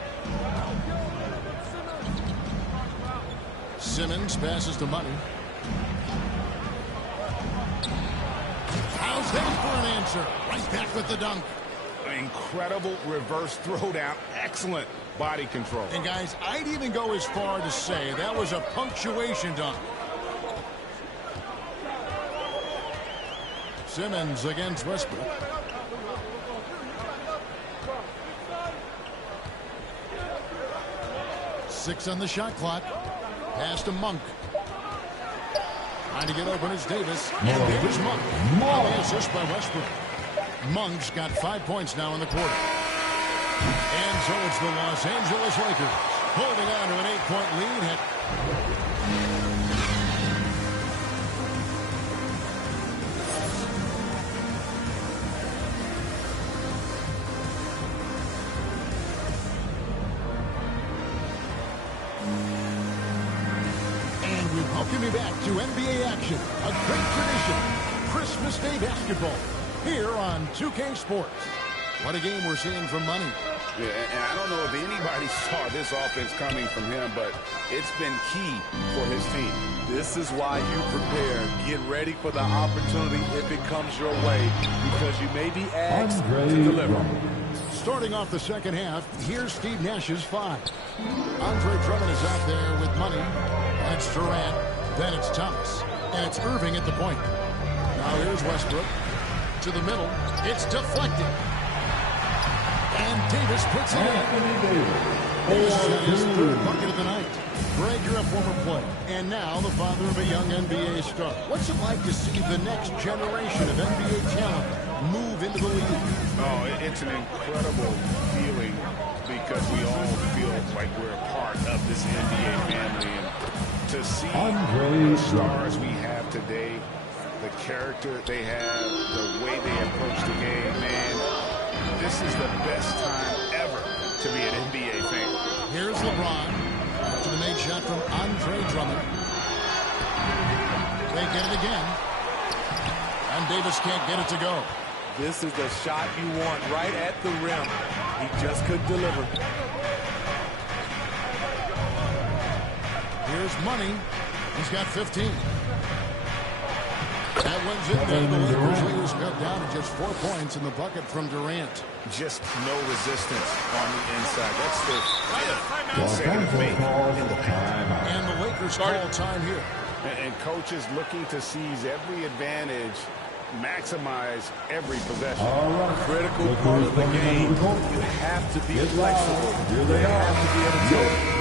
Simmons passes to Money. How's that for an answer? Right back with the dunk. Incredible reverse throwdown. Excellent body control. And guys, I'd even go as far to say that was a punctuation dunk. Simmons against Westbrook. Six on the shot clock. Pass to Monk. Trying to get open is Davis. And there's Monk. The assist by Westbrook. Monk's got 5 points now in the quarter. And so it's the Los Angeles Lakers holding on to an 8-point lead. Welcome you back to NBA action, a great tradition, Christmas Day basketball, here on 2K Sports. What a game we're seeing from Money. Yeah, and I don't know if anybody saw this offense coming from him, but it's been key for his team. This is why you prepare. Get ready for the opportunity if it comes your way, because you may be asked to deliver. Starting off the second half, here's Steve Nash's 5. Andre Drummond is out there with Money. And it's Durant. Then it's Thomas. And it's Irving at the point. Now here's Westbrook. To the middle. It's deflected. And Davis puts it in. Davis got his 3rd bucket of the night. Greg, you're a former player. And now the father of a young NBA star. What's it like to see the next generation of NBA talent move into the league? Oh, it's an incredible feeling because we all feel like we're a part of this NBA family. And to see the stars we have today, the character they have, the way they approach the game, man, this is the best time ever to be an NBA fan. Here's LeBron after the made shot from Andre Drummond. They get it again. And Davis can't get it to go. This is the shot you want right at the rim. He just couldn't deliver. Here's Money. He's got 15. That one's in there. The Lakers lead is cut down to just 4 points in the bucket from Durant. Just no resistance on the inside. That's the consecutive make in the paint. And the Lakers call time here. And coaches looking to seize every advantage, maximize every possession. Critical part of the game. You have to be flexible. You have to be able to.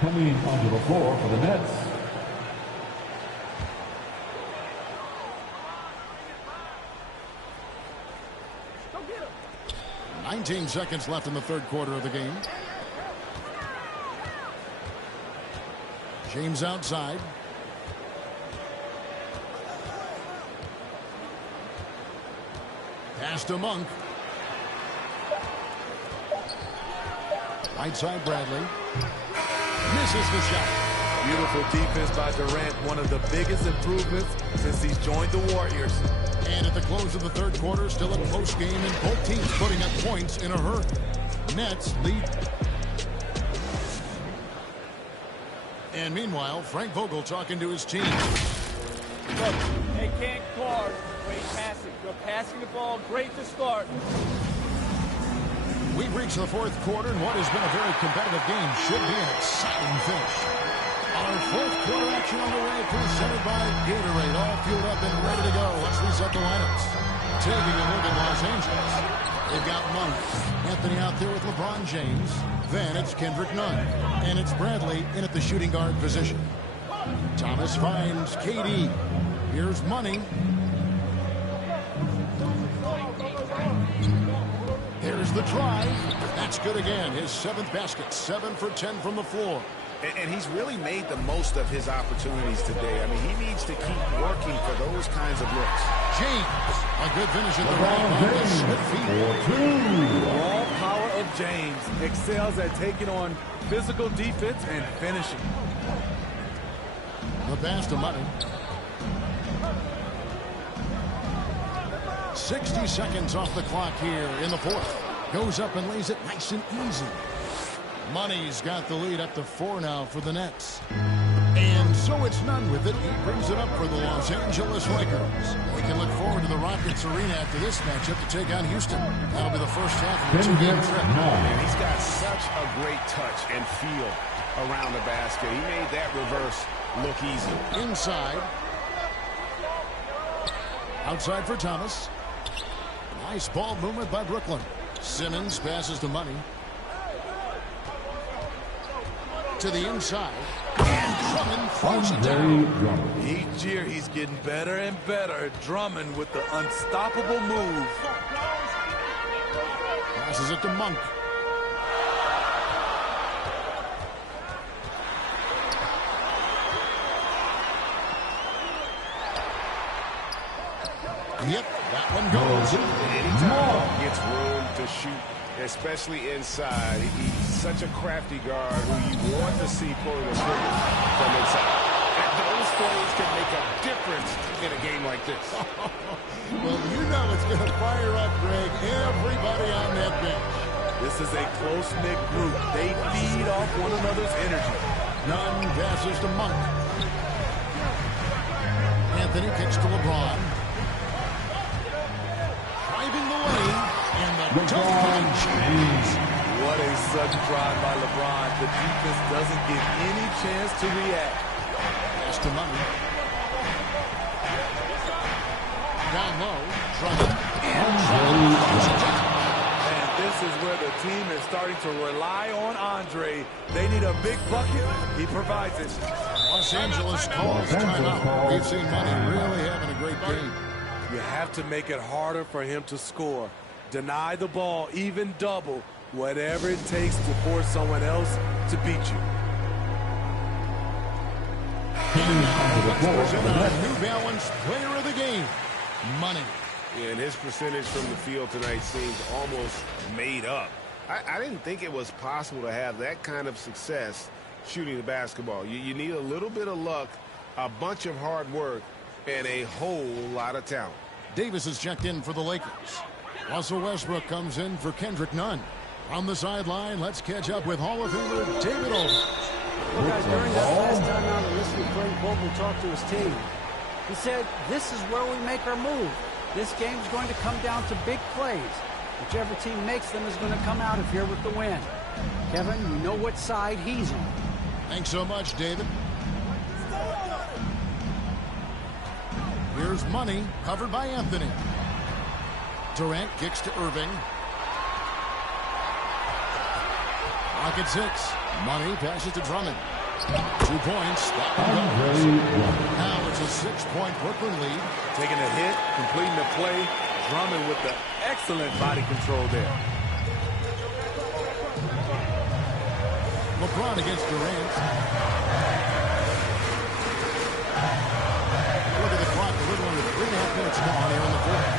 Coming onto the floor for the Nets, 19 seconds left in the third quarter of the game. James outside. Pass to Monk. Right side Bradley. Misses the shot. Beautiful defense by Durant. One of the biggest improvements since he's joined the Warriors. And at the close of the third quarter, still a close game, and both teams putting up points in a hurry. Nets lead. And meanwhile, Frank Vogel talking to his team. Look, they can't guard great passing. You're passing the ball great to start. We've reached the fourth quarter, and what has been a very competitive game should be an exciting finish. Our fourth quarter action underway, presented by Gatorade, all fueled up and ready to go. Let's reset the lineups. Taking a look at Los Angeles. They've got Monk. Anthony out there with LeBron James. Then it's Kendrick Nunn. And it's Bradley in at the shooting guard position. Thomas finds KD. Here's Money. Here's the drive. That's good again. His 7th basket. 7 for 10 from the floor. And he's really made the most of his opportunities today. I mean, he needs to keep working for those kinds of looks. James, a good finish at the right. Raw power of James excels at taking on physical defense and finishing. The pass to Money. 60 seconds off the clock here in the fourth. Goes up and lays it nice and easy. Money's got the lead up to 4 now for the Nets. And so it's Nunn with it. He brings it up for the Los Angeles Lakers. We can look forward to the Rockets Arena after this matchup to take on Houston. That'll be the first half of the 2-game trip. And he's got such a great touch and feel around the basket. He made that reverse look easy. Inside. Outside for Thomas. Nice ball movement by Brooklyn. Simmons passes to Money. To the inside. And Drummond throws it down. Each year he's getting better and better. Drummond with the unstoppable move. Passes it to Monk. Yep, that one goes. Anytime he gets room to shoot, especially inside, he's such a crafty guard who you want to see pulling the trigger from inside. And those plays can make a difference in a game like this. Well, you know it's going to fire up, Greg, everybody on that bench. This is a close-knit group. They feed off one another's energy. Nunn passes to Monk. Anthony kicks to LeBron. Driving the lane, and the dunk by James. What a sudden drive by LeBron. The defense doesn't get any chance to react. Pass to Money. Down low, Drummond. And Drummond throws it down. is where the team is starting to rely on Andre. They need a big bucket. He provides it. Los Angeles calls timeout. We've seen Money really having a great game. You have to make it harder for him to score. Deny the ball, even double, whatever it takes to force someone else to beat you. And now let's present our New Balance Player of the Game, Money. Yeah, and his percentage from the field tonight seems almost made up. I didn't think it was possible to have that kind of success shooting the basketball. You need a little bit of luck, a bunch of hard work, and a whole lot of talent. Davis is checked in for the Lakers. Russell Westbrook comes in for Kendrick Nunn. On the sideline, let's catch up with Hall of Famer David Olden. Well, guys, during that last time out, I listened to Frank Vogel talk to his team. He said, this is where we make our move. This game's going to come down to big plays. Whichever team makes them is going to come out of here with the win. Kevin, you know what side he's on. Thanks so much, David. Here's Money, covered by Anthony. Durant kicks to Irving. Rocket 6. Money passes to Drummond. 2 points. That one goes. Now it's a 6-point Brooklyn lead. Taking a hit, completing the play. Drummond with the excellent body control there. LeBron against Durant. Look at the clock. A little under 3.5 minutes gone here in the fourth.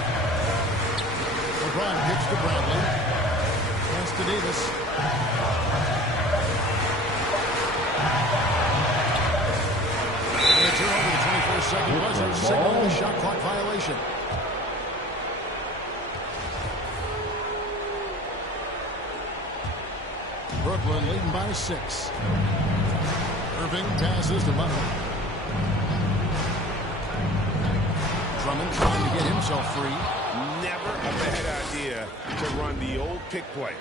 LeBron kicks to Bradley. Pass to Davis. And a turnover, the 24-second buzzer, signaling a shot clock violation. Brooklyn leading by 6. Irving passes to Money. Drummond trying to get himself free. Never a bad idea to run the old pick play.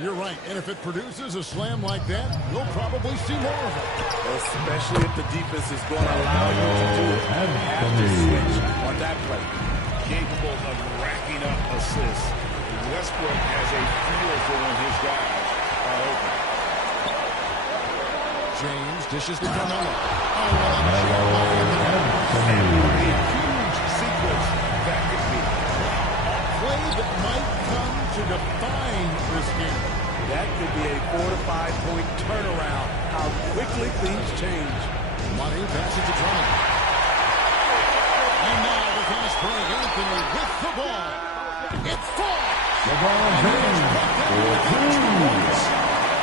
You're right. And if it produces a slam like that, we'll probably see more of it. Especially if the defense is going to allow you to do it. You have to switch on that play. Capable of racking up assists. Westbrook has a feel for when his guys are open. James dishes to Carmelo. A huge sequence that could be. Play that might come to define this game. That could be a 4 to 5 point turnaround. How quickly things change. Money passes to Drummond. And now the fast break. Anthony with the ball. It's 4. LeBron James for 2.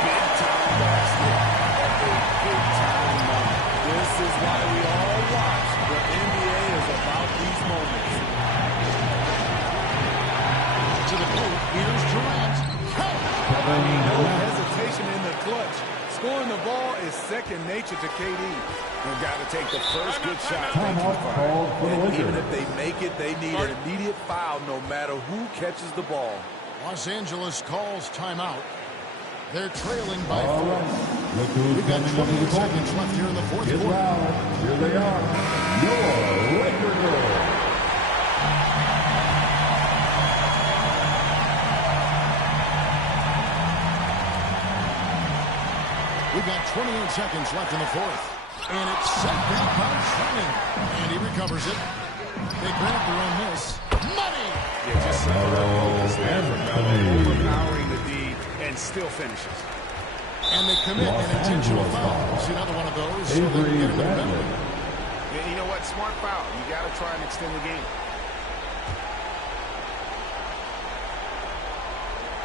Big time basket. Big time moment. This is why we all watch. The NBA is about these moments. To the post. Here's Durant. No hesitation in the clutch. Scoring the ball is second nature to KD. They've got to take the first good shot. And even if they make it, they need an immediate foul no matter who catches the ball. Los Angeles calls timeout. They're trailing by 4. We've got 28 seconds left here in the fourth quarter. Here they are, your Laker girls. We've got 28 seconds left in the fourth. And it's set back by Drummond. And he recovers it. They grab their own miss. Money! Yeah, just overpowering the D and still finishes. And they commit an intentional foul. See another one of those. So they can get into the penalty. Yeah, you know what? Smart foul. You got to try and extend the game.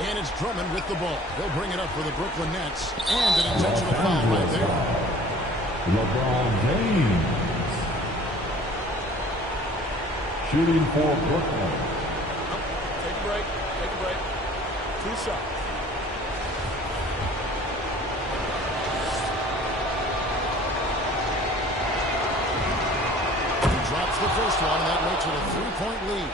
And it's Drummond with the ball. They'll bring it up for the Brooklyn Nets. And an intentional foul right there. LeBron James. Shooting for Brooklyn. Take a break. Take a break. 2 shots. He drops the first one, and that makes it a 3-point lead.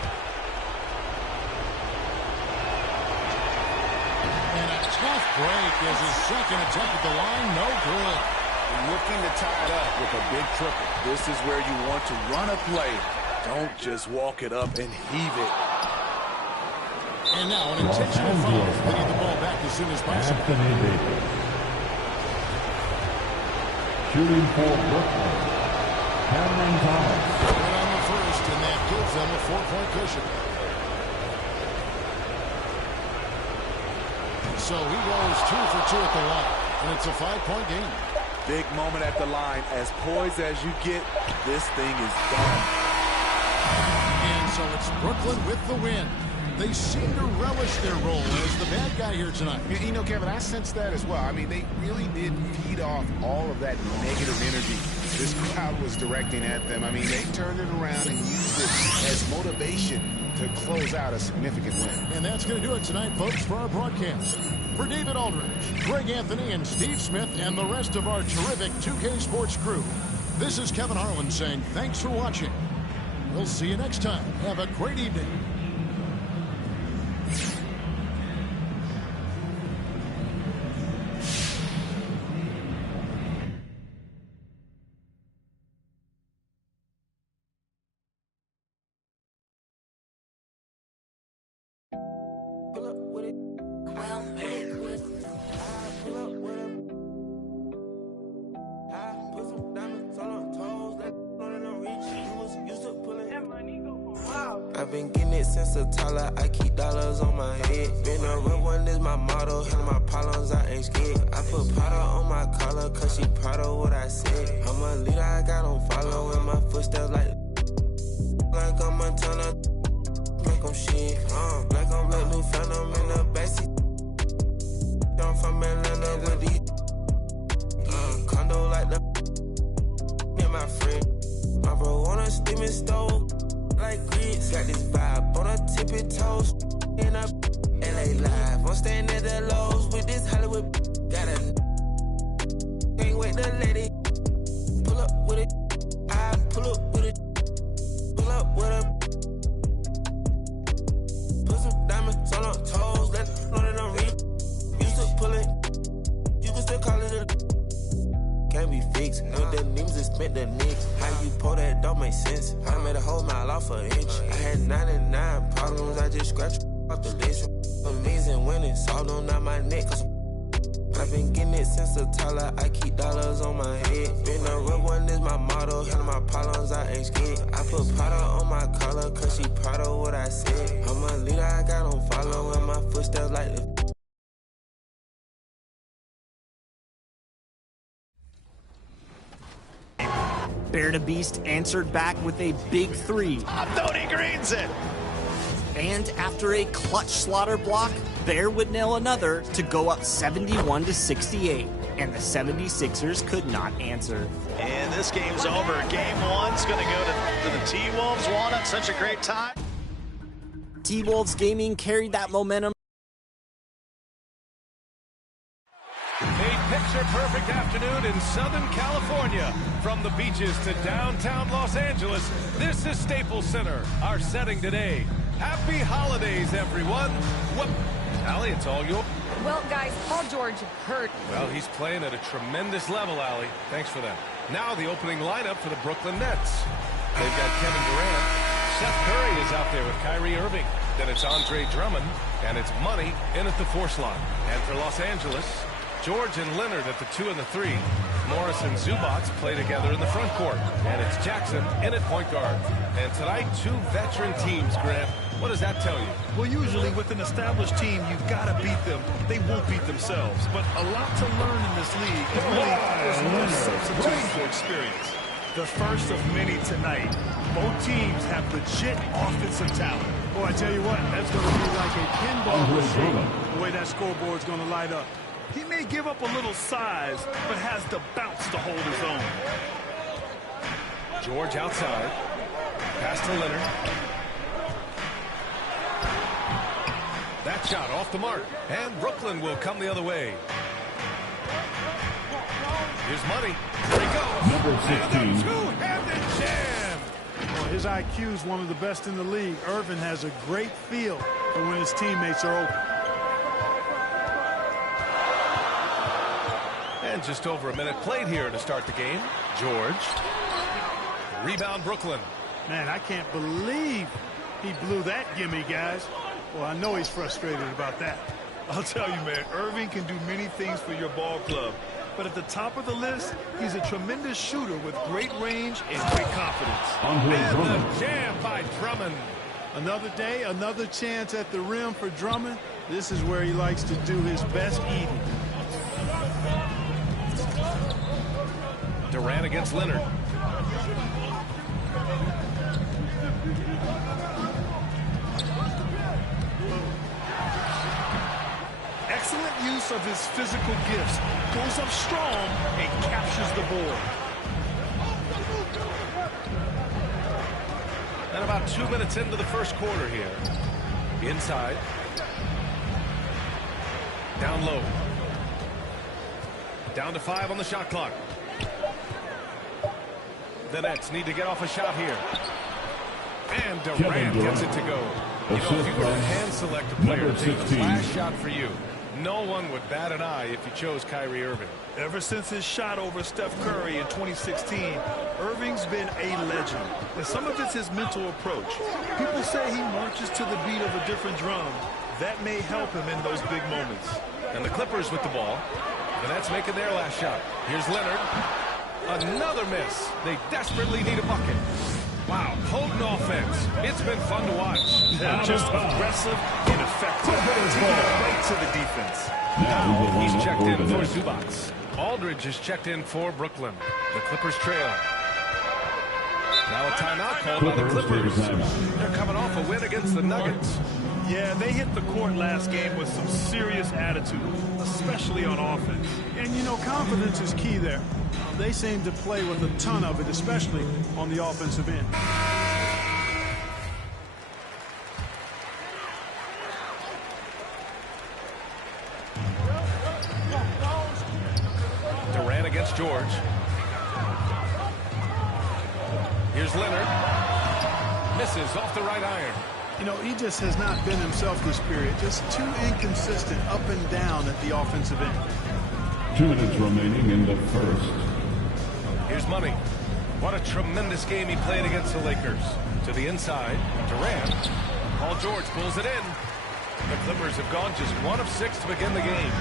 And a tough break as his second attempt at the line, no good. Looking to tie it up with a big triple. This is where you want to run a play. Don't just walk it up and heave it. And now an intentional foul. They need the ball back as soon as possible. Anthony Davis. Shooting for Brooklyn, Cameron Thomas. Right on the first, and that gives them a 4-point cushion. So he goes 2 for 2 at the line, and it's a 5-point game. Big moment at the line. As poised as you get, this thing is done. And so it's Brooklyn with the win. They seem to relish their role as the bad guy here tonight. You know, Kevin, I sense that as well. I mean, they really did feed off all of that negative energy this crowd was directing at them. I mean, they turned it around and used it as motivation to close out a significant win. And that's going to do it tonight, folks, for our broadcast. For David Aldridge, Greg Anthony, and Steve Smith, and the rest of our terrific 2K Sports crew, this is Kevin Harlan saying thanks for watching. We'll see you next time. Have a great evening. I've been getting it since a toddler. I keep dollars on my head. Been a real one is my motto. Handle my problems, I ain't scared. I put Prada on my collar, cause she proud of what I said. I'm a leader, I got on following my footsteps like I'm Montana. Like I'm shit. Like I'm Black New Phantom in the backseat. I'm from Atlanta with these. Condo like the and my friend. My bro on a steaming stove. Like grits, got this vibe on a tippy toes. In a LA live, I'm staying at the Lowe's with this Hollywood. Got a can't wait to let it pull up with it. I pull up with it. Pull up with it. Put some diamonds on her toes, let it know that I'm real. Used to pull it, you can still call it a. Can't be fixed, with the names and spent the nicks. How you pull that don't make sense. I made a whole mile off an inch. I had 99 problems, I just scratched off the list. Amazing winning, solved on out my neck. Cause I've been getting it since a toddler. I keep dollars on my head. Been a real one is my motto. Handle my problems, I ain't scared. I put Prada on my collar, cause she proud of what I said. I'm a leader, I got on following my footsteps like the. Bear to Beast answered back with a big three. Tony Greens it. And after a clutch Slaughter block, Bear would nail another to go up 71-68. And the 76ers could not answer. And this game's over. Game one's going to go to the T-Wolves. Won at such a great time. T-Wolves Gaming carried that momentum. Picture-perfect afternoon in Southern California. From the beaches to downtown Los Angeles, this is Staples Center. Our setting today. Happy holidays, everyone. Whoop. Allie, it's all yours. Well, guys, Paul George hurt. Well, he's playing at a tremendous level, Allie. Thanks for that. Now the opening lineup for the Brooklyn Nets. They've got Kevin Durant. Seth Curry is out there with Kyrie Irving. Then it's Andre Drummond, and it's Money in at the 4 slot. And for Los Angeles, George and Leonard at the 2 and the 3. Morris and Zubac play together in the front court. And it's Jackson in at point guard. And tonight, 2 veteran teams, Grant. What does that tell you? Well, usually with an established team, you've got to beat them. They won't beat themselves. But a lot to learn in this league. And really, there's no substitute for experience. The first of many tonight. Both teams have legit offensive talent. Boy, I tell you what, that's going to be like a pinball machine, the way that scoreboard's going to light up. He may give up a little size, but has the bounce to hold his own. George outside. Pass to Leonard. That shot off the mark. And Brooklyn will come the other way. Here's Money. There he goes. Number 16. And the two-handed jam. Well, his IQ is one of the best in the league. Irvin has a great feel for when his teammates are open. And just over a minute played here to start the game. George. Rebound Brooklyn. Man, I can't believe he blew that gimme, guys. Well, I know he's frustrated about that. I'll tell you, man, Irving can do many things for your ball club. But at the top of the list, he's a tremendous shooter with great range and great confidence. And the jam by Drummond. Another day, another chance at the rim for Drummond. This is where he likes to do his best eating. Durant against Leonard. Excellent use of his physical gifts. Goes up strong and captures the board. And about 2 minutes into the first quarter here. Inside. Down low. Down to 5 on the shot clock. The Nets need to get off a shot here. And Durant gets it to go. You know, if you were to hand select a player to take the last shot for you, no one would bat an eye if you chose Kyrie Irving. Ever since his shot over Steph Curry in 2016, Irving's been a legend. And some of it's his mental approach. People say he marches to the beat of a different drum. That may help him in those big moments. And the Clippers with the ball. The Nets making their last shot. Here's Leonard. Another miss. They desperately need a bucket. Wow, potent offense. It's been fun to watch. Just aggressive and effective. Taking it right to the defense. Now he's checked in for Zubac. Aldridge is checked in for Brooklyn. The Clippers trail. Now a timeout called by the Clippers. They're coming off a win against the Nuggets. Yeah, they hit the court last game with some serious attitude, especially on offense. And, you know, confidence is key there. They seem to play with a ton of it, especially on the offensive end. Durant against George. Here's Leonard. Misses off the right iron. You know, he just has not been himself this period. Just too inconsistent up and down at the offensive end. 2 minutes remaining in the first. Here's Money. What a tremendous game he played against the Lakers. To the inside, Durant. Paul George pulls it in. The Clippers have gone just 1 of 6 to begin the game.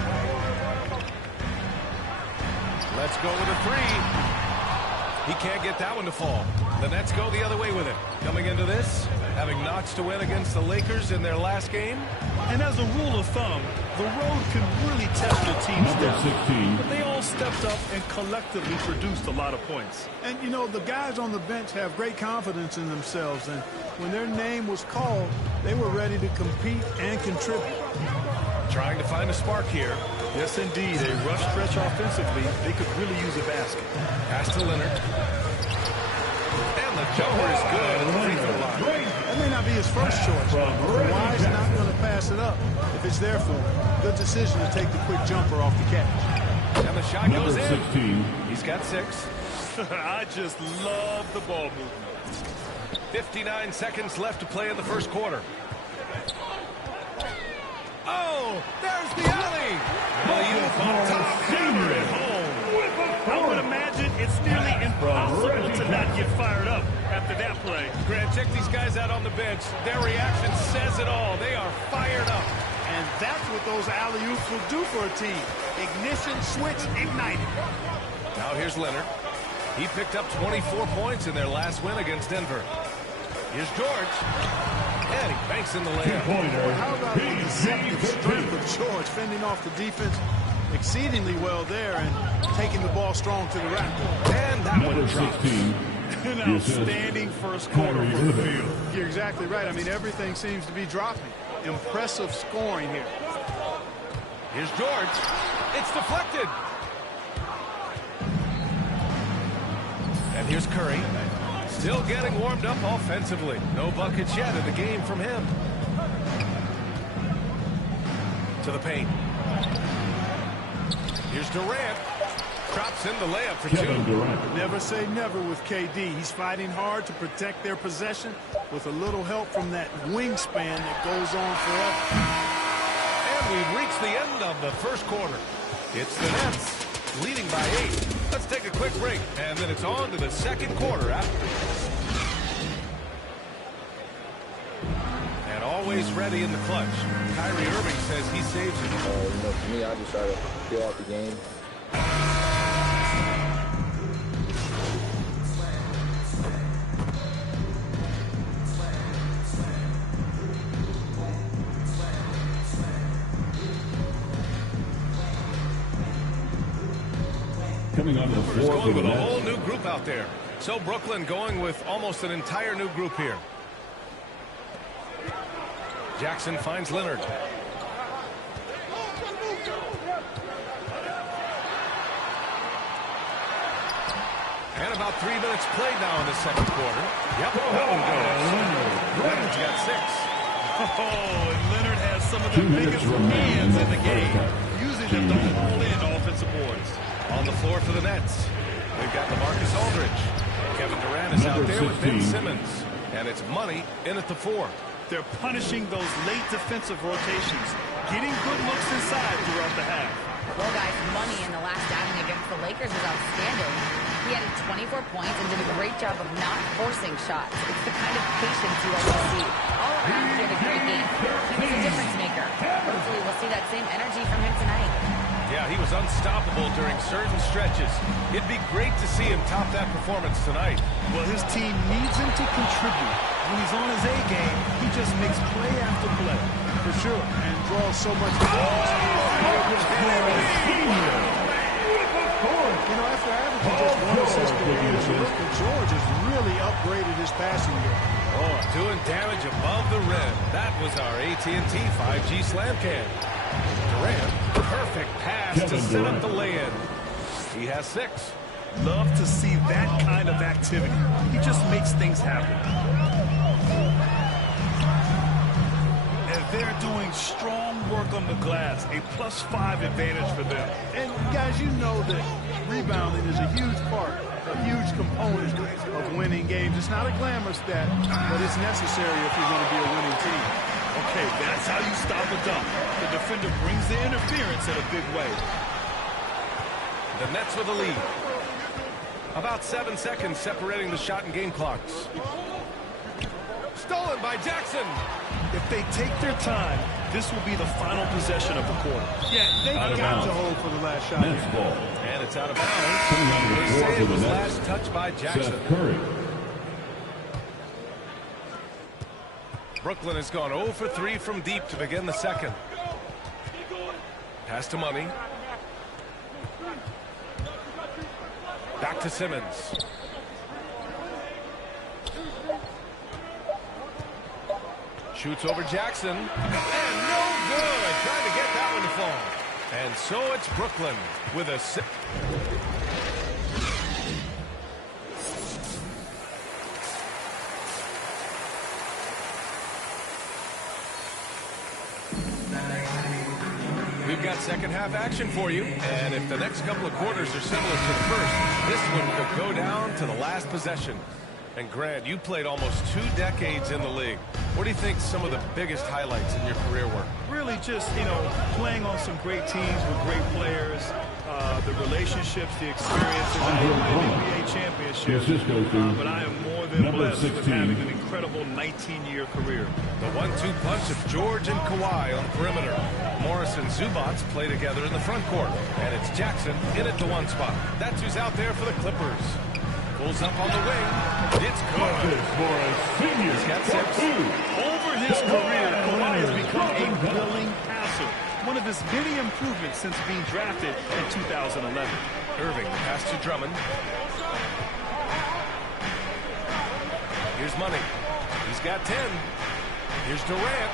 Let's go with a 3. He can't get that one to fall. The Nets go the other way with it. Coming into this, having notched to win against the Lakers in their last game. And as a rule of thumb, the road can really test your team's depth. But they all stepped up and collectively produced a lot of points. And, you know, the guys on the bench have great confidence in themselves. And when their name was called, they were ready to compete and contribute. Trying to find a spark here. Yes, indeed. A rough stretch offensively. They could really use a basket. Pass to Leonard. And the jumper is good at the free throw line. That may not be his first choice, but Kawhi's not going to pass it up if it's there for him. Good decision to take the quick jumper off the catch. And the shot goes in. 16. He's got 6. I just love the ball movement. 59 seconds left to play in the first quarter. Oh, there's the alley. Hammer at home. I would imagine it's nearly impossible to not get fired up after that play. Grant, check these guys out on the bench. Their reaction says it all. They are fired up. And that's what those alley-oops will do for a team. Ignition switch ignited. Now here's Leonard. He picked up 24 points in their last win against Denver. Here's George. And he banks in the layup. How about the deceptive strength of George fending off the defense exceedingly well there and taking the ball strong to the rack. And that one drops. 16. An outstanding first quarter for the field. You're exactly right. I mean, everything seems to be dropping. Impressive scoring here. Here's George. It's deflected. And here's Curry. Still getting warmed up offensively. No buckets yet in the game from him. To the paint. Here's Durant. Drops in the layup for 2. Never say never with KD. He's fighting hard to protect their possession with a little help from that wingspan that goes on forever. And we've reached the end of the first quarter. It's the Nets leading by 8. Let's take a quick break, and then it's on to the second quarter after. And all always ready in the clutch. Kyrie Irving says he saves it. For me, I just try to feel out the game. Coming on the floor going with a whole new group out there. So Brooklyn going with almost an entire new group here. Jackson finds Leonard. And about 3 minutes played now in the second quarter. Yep, that one goes. Leonard's got 6. Oh, and Leonard has some of the biggest hands in the game, using them to haul in offensive boards. On the floor for the Nets, we've got LaMarcus Aldridge. Kevin Durant is out there with Ben Simmons. And it's Money in at the 4. They're punishing those late defensive rotations, getting good looks inside throughout the half. Well, guys, Money in the last outing against the Lakers was outstanding. He added 24 points and did a great job of not forcing shots. It's the kind of patience you like to see. All around, he had a great game. He was a difference maker. Hopefully, we'll see that same energy from him tonight. Yeah, he was unstoppable during certain stretches. It'd be great to see him top that performance tonight. Well, his team needs him to contribute. When he's on his A game, he just makes play after play. For sure, and draws so much. You know, after averaging just 1 assist per game, George has really upgraded his passing game. Oh, doing damage above the rim. That was our AT&T 5G slam cam. Durant, perfect pass to set up the lay-in. He has 6. Love to see that kind of activity. He just makes things happen. And they're doing strong work on the glass, a +5 advantage for them. And guys, you know that rebounding is a huge part, a huge component of winning games. It's not a glamour stat, but it's necessary if you're going to be a winning team. Okay, that's how you stop a dunk. The defender brings the interference in a big way. The Nets with the lead. About 7 seconds separating the shot and game clocks. Stolen by Jackson. If they take their time, this will be the final possession of the quarter. Yeah, they've got to hold for the last shot. And it's out of bounds. They say it was last touched by Jackson. Brooklyn has gone 0 for 3 from deep to begin the second. Pass to Money. Back to Simmons. Shoots over Jackson. And no good. Trying to get that one to fall. And so it's Brooklyn with a... We've got second half action for you. And if the next couple of quarters are similar to the first, this one could go down to the last possession. And Grant, you played almost 2 decades in the league. What do you think some of the biggest highlights in your career were? Really just, playing on some great teams with great players, the relationships, the experiences, and the NBA championship. But I am more than blessed with having an incredible 19-year career. The 1-2 punch of George and Kawhi on the perimeter. Morris and Zubats play together in the front court. And it's Jackson in at the 1 spot. That's who's out there for the Clippers. Pulls up on the wing. It's good. He's got 6. Over his career, Kawhi has become a willing passer. One of his many improvements since being drafted in 2011. Irving pass to Drummond. Here's Money. He's got 10. Here's Durant.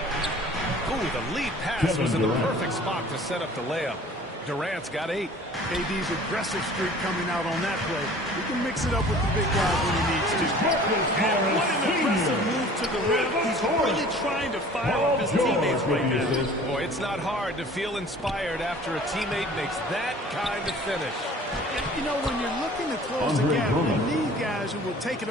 Ooh, the lead pass was in the perfect spot to set up the layup. Durant's got 8. KD's aggressive streak coming out on that play. He can mix it up with the big guys when he needs to. And what an impressive move to the rim. He's really trying to fire up his teammates right now. Boy, it's not hard to feel inspired after a teammate makes that kind of finish. You know, when you're looking to close the gap, you need guys who will take it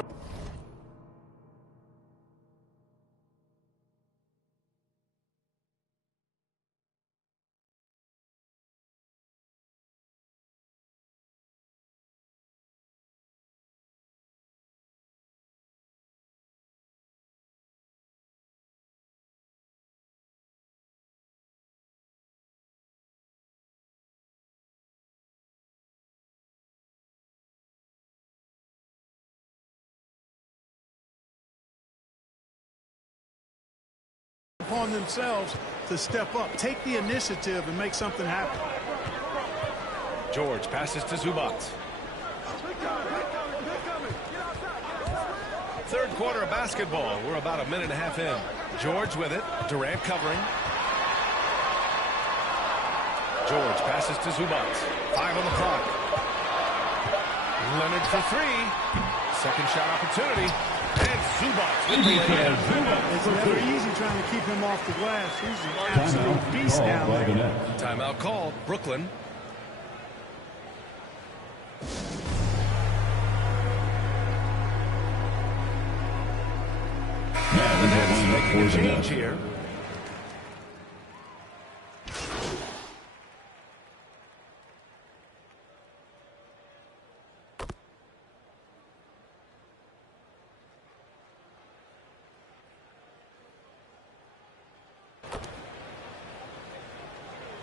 upon themselves to step up, take the initiative, and make something happen. George passes to Zubac. Third quarter of basketball. We're about a minute and a half in. George with it. Durant covering. George passes to Zubac. 5 on the clock. Leonard for 3. Second shot opportunity. And Zubac with the layup. It's never easy trying to keep him off the glass. He's an absolute beast down there. Timeout called. Brooklyn. The Nets making a change here.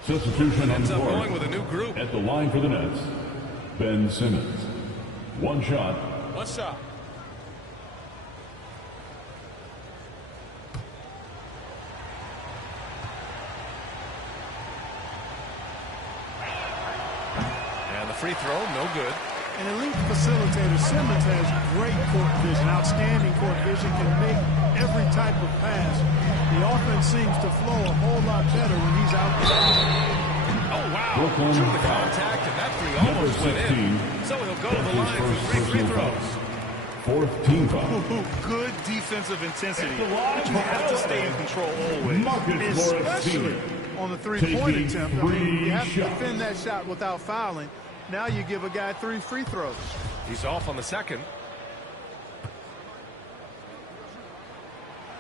Substitution on the Ends up court. going with a new group. At the line for the Nets, Ben Simmons. One shot. One shot. And the free throw, no good. An elite facilitator, Simmons has great court vision, outstanding court vision, can make every type of pass. The offense seems to flow a whole lot better when he's out there. Oh, wow. Brooklyn Drew the contact, and that three almost went in. So he'll go to the line for 3 free throws. Fourth team foul. Good defensive intensity. But you have to stay in control always. Marcus Morris Especially Sr. on the three-point taking attempt. I mean, you have to shots. defend that shot without fouling. Now you give a guy 3 free throws. He's off on the second.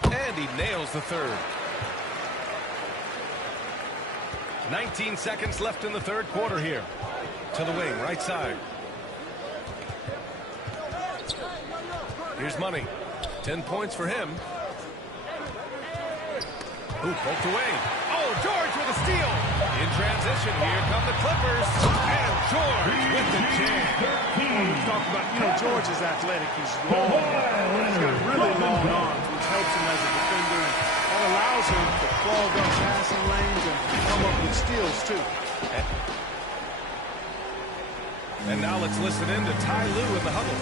And he nails the third. 19 seconds left in the third quarter here. To the wing, right side. Here's Money. 10 points for him. Ooh, poked away. Oh, George with a steal. In transition, here come the Clippers. And George with the jam. We talk about, George is athletic. He's long. He's got really long arms, which helps him as a defender. That allows him to clog up passing lanes and come up with steals, too. And now let's listen in to Ty Lue in the huddle.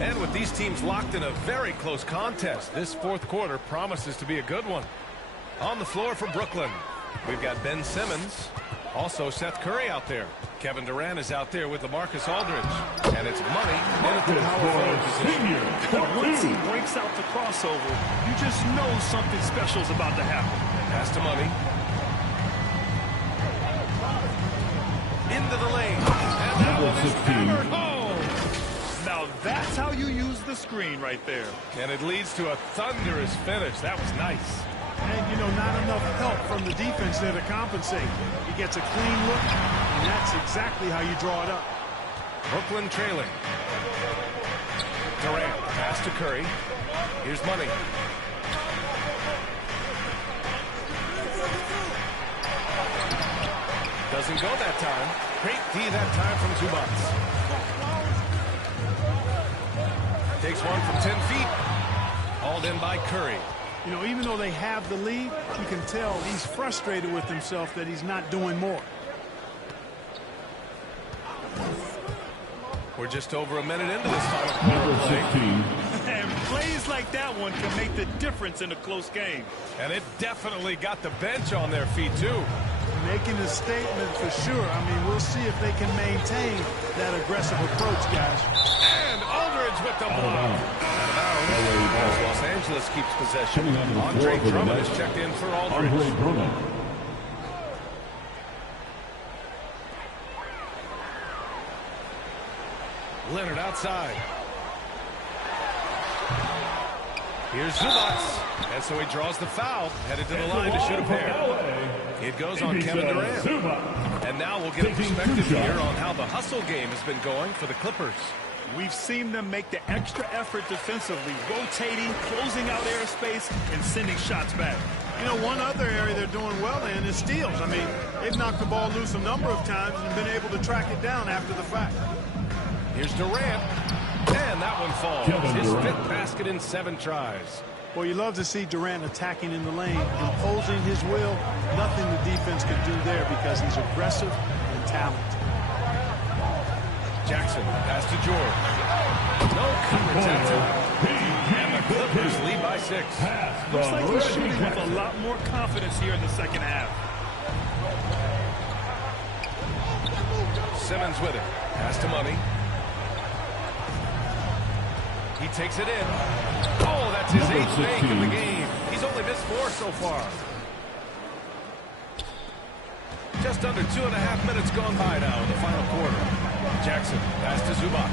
And with these teams locked in a very close contest, this fourth quarter promises to be a good one. On the floor for Brooklyn, we've got Ben Simmons, also Seth Curry out there. Kevin Durant is out there with LaMarcus Aldridge. And it's Money in at the power forward position. Once he breaks out the crossover, you just know something special is about to happen. Pass to Money. Into the lane. And that one is hammered home. Now that's how you use the screen right there. And it leads to a thunderous finish. That was nice. And, not enough help from the defense there to compensate. He gets a clean look, and that's exactly how you draw it up. Brooklyn trailing. Durant, pass to Curry. Here's Money. Doesn't go that time. Great D that time from Zubac. Takes one from 10 feet. Hauled in by Curry. Even though they have the lead, you can tell he's frustrated with himself that he's not doing more. We're just over a minute into this final quarter of play. And plays like that one can make the difference in a close game. And it definitely got the bench on their feet, too. Making a statement for sure. I mean, we'll see if they can maintain that aggressive approach, guys. And Aldridge with the block. Out of bounds as Los Angeles keeps possession. Andre Drummond is checked in for Aldridge. Leonard outside. Here's Zubac. And so he draws the foul. Headed to the line to shoot a pair. It goes on Kevin Durant. And now we'll get a perspective here on how the hustle game has been going for the Clippers. We've seen them make the extra effort defensively, rotating, closing out airspace, and sending shots back. One other area they're doing well in is steals. I mean, they've knocked the ball loose a number of times and been able to track it down after the fact. Here's Durant. And that one falls. His 5th basket in 7 tries. Well, you love to see Durant attacking in the lane, imposing his will. Nothing the defense could do there because he's aggressive and talented. Jackson, pass to George. No coverage that time. And the Clippers lead by 6. Looks like he's shooting with a lot more confidence here in the second half. Simmons with it. Pass to Money. He takes it in. Oh, that's his 8th make of the game. He's only missed 4 so far. Just under 2.5 minutes gone by now in the final quarter. Jackson, pass to Zubac.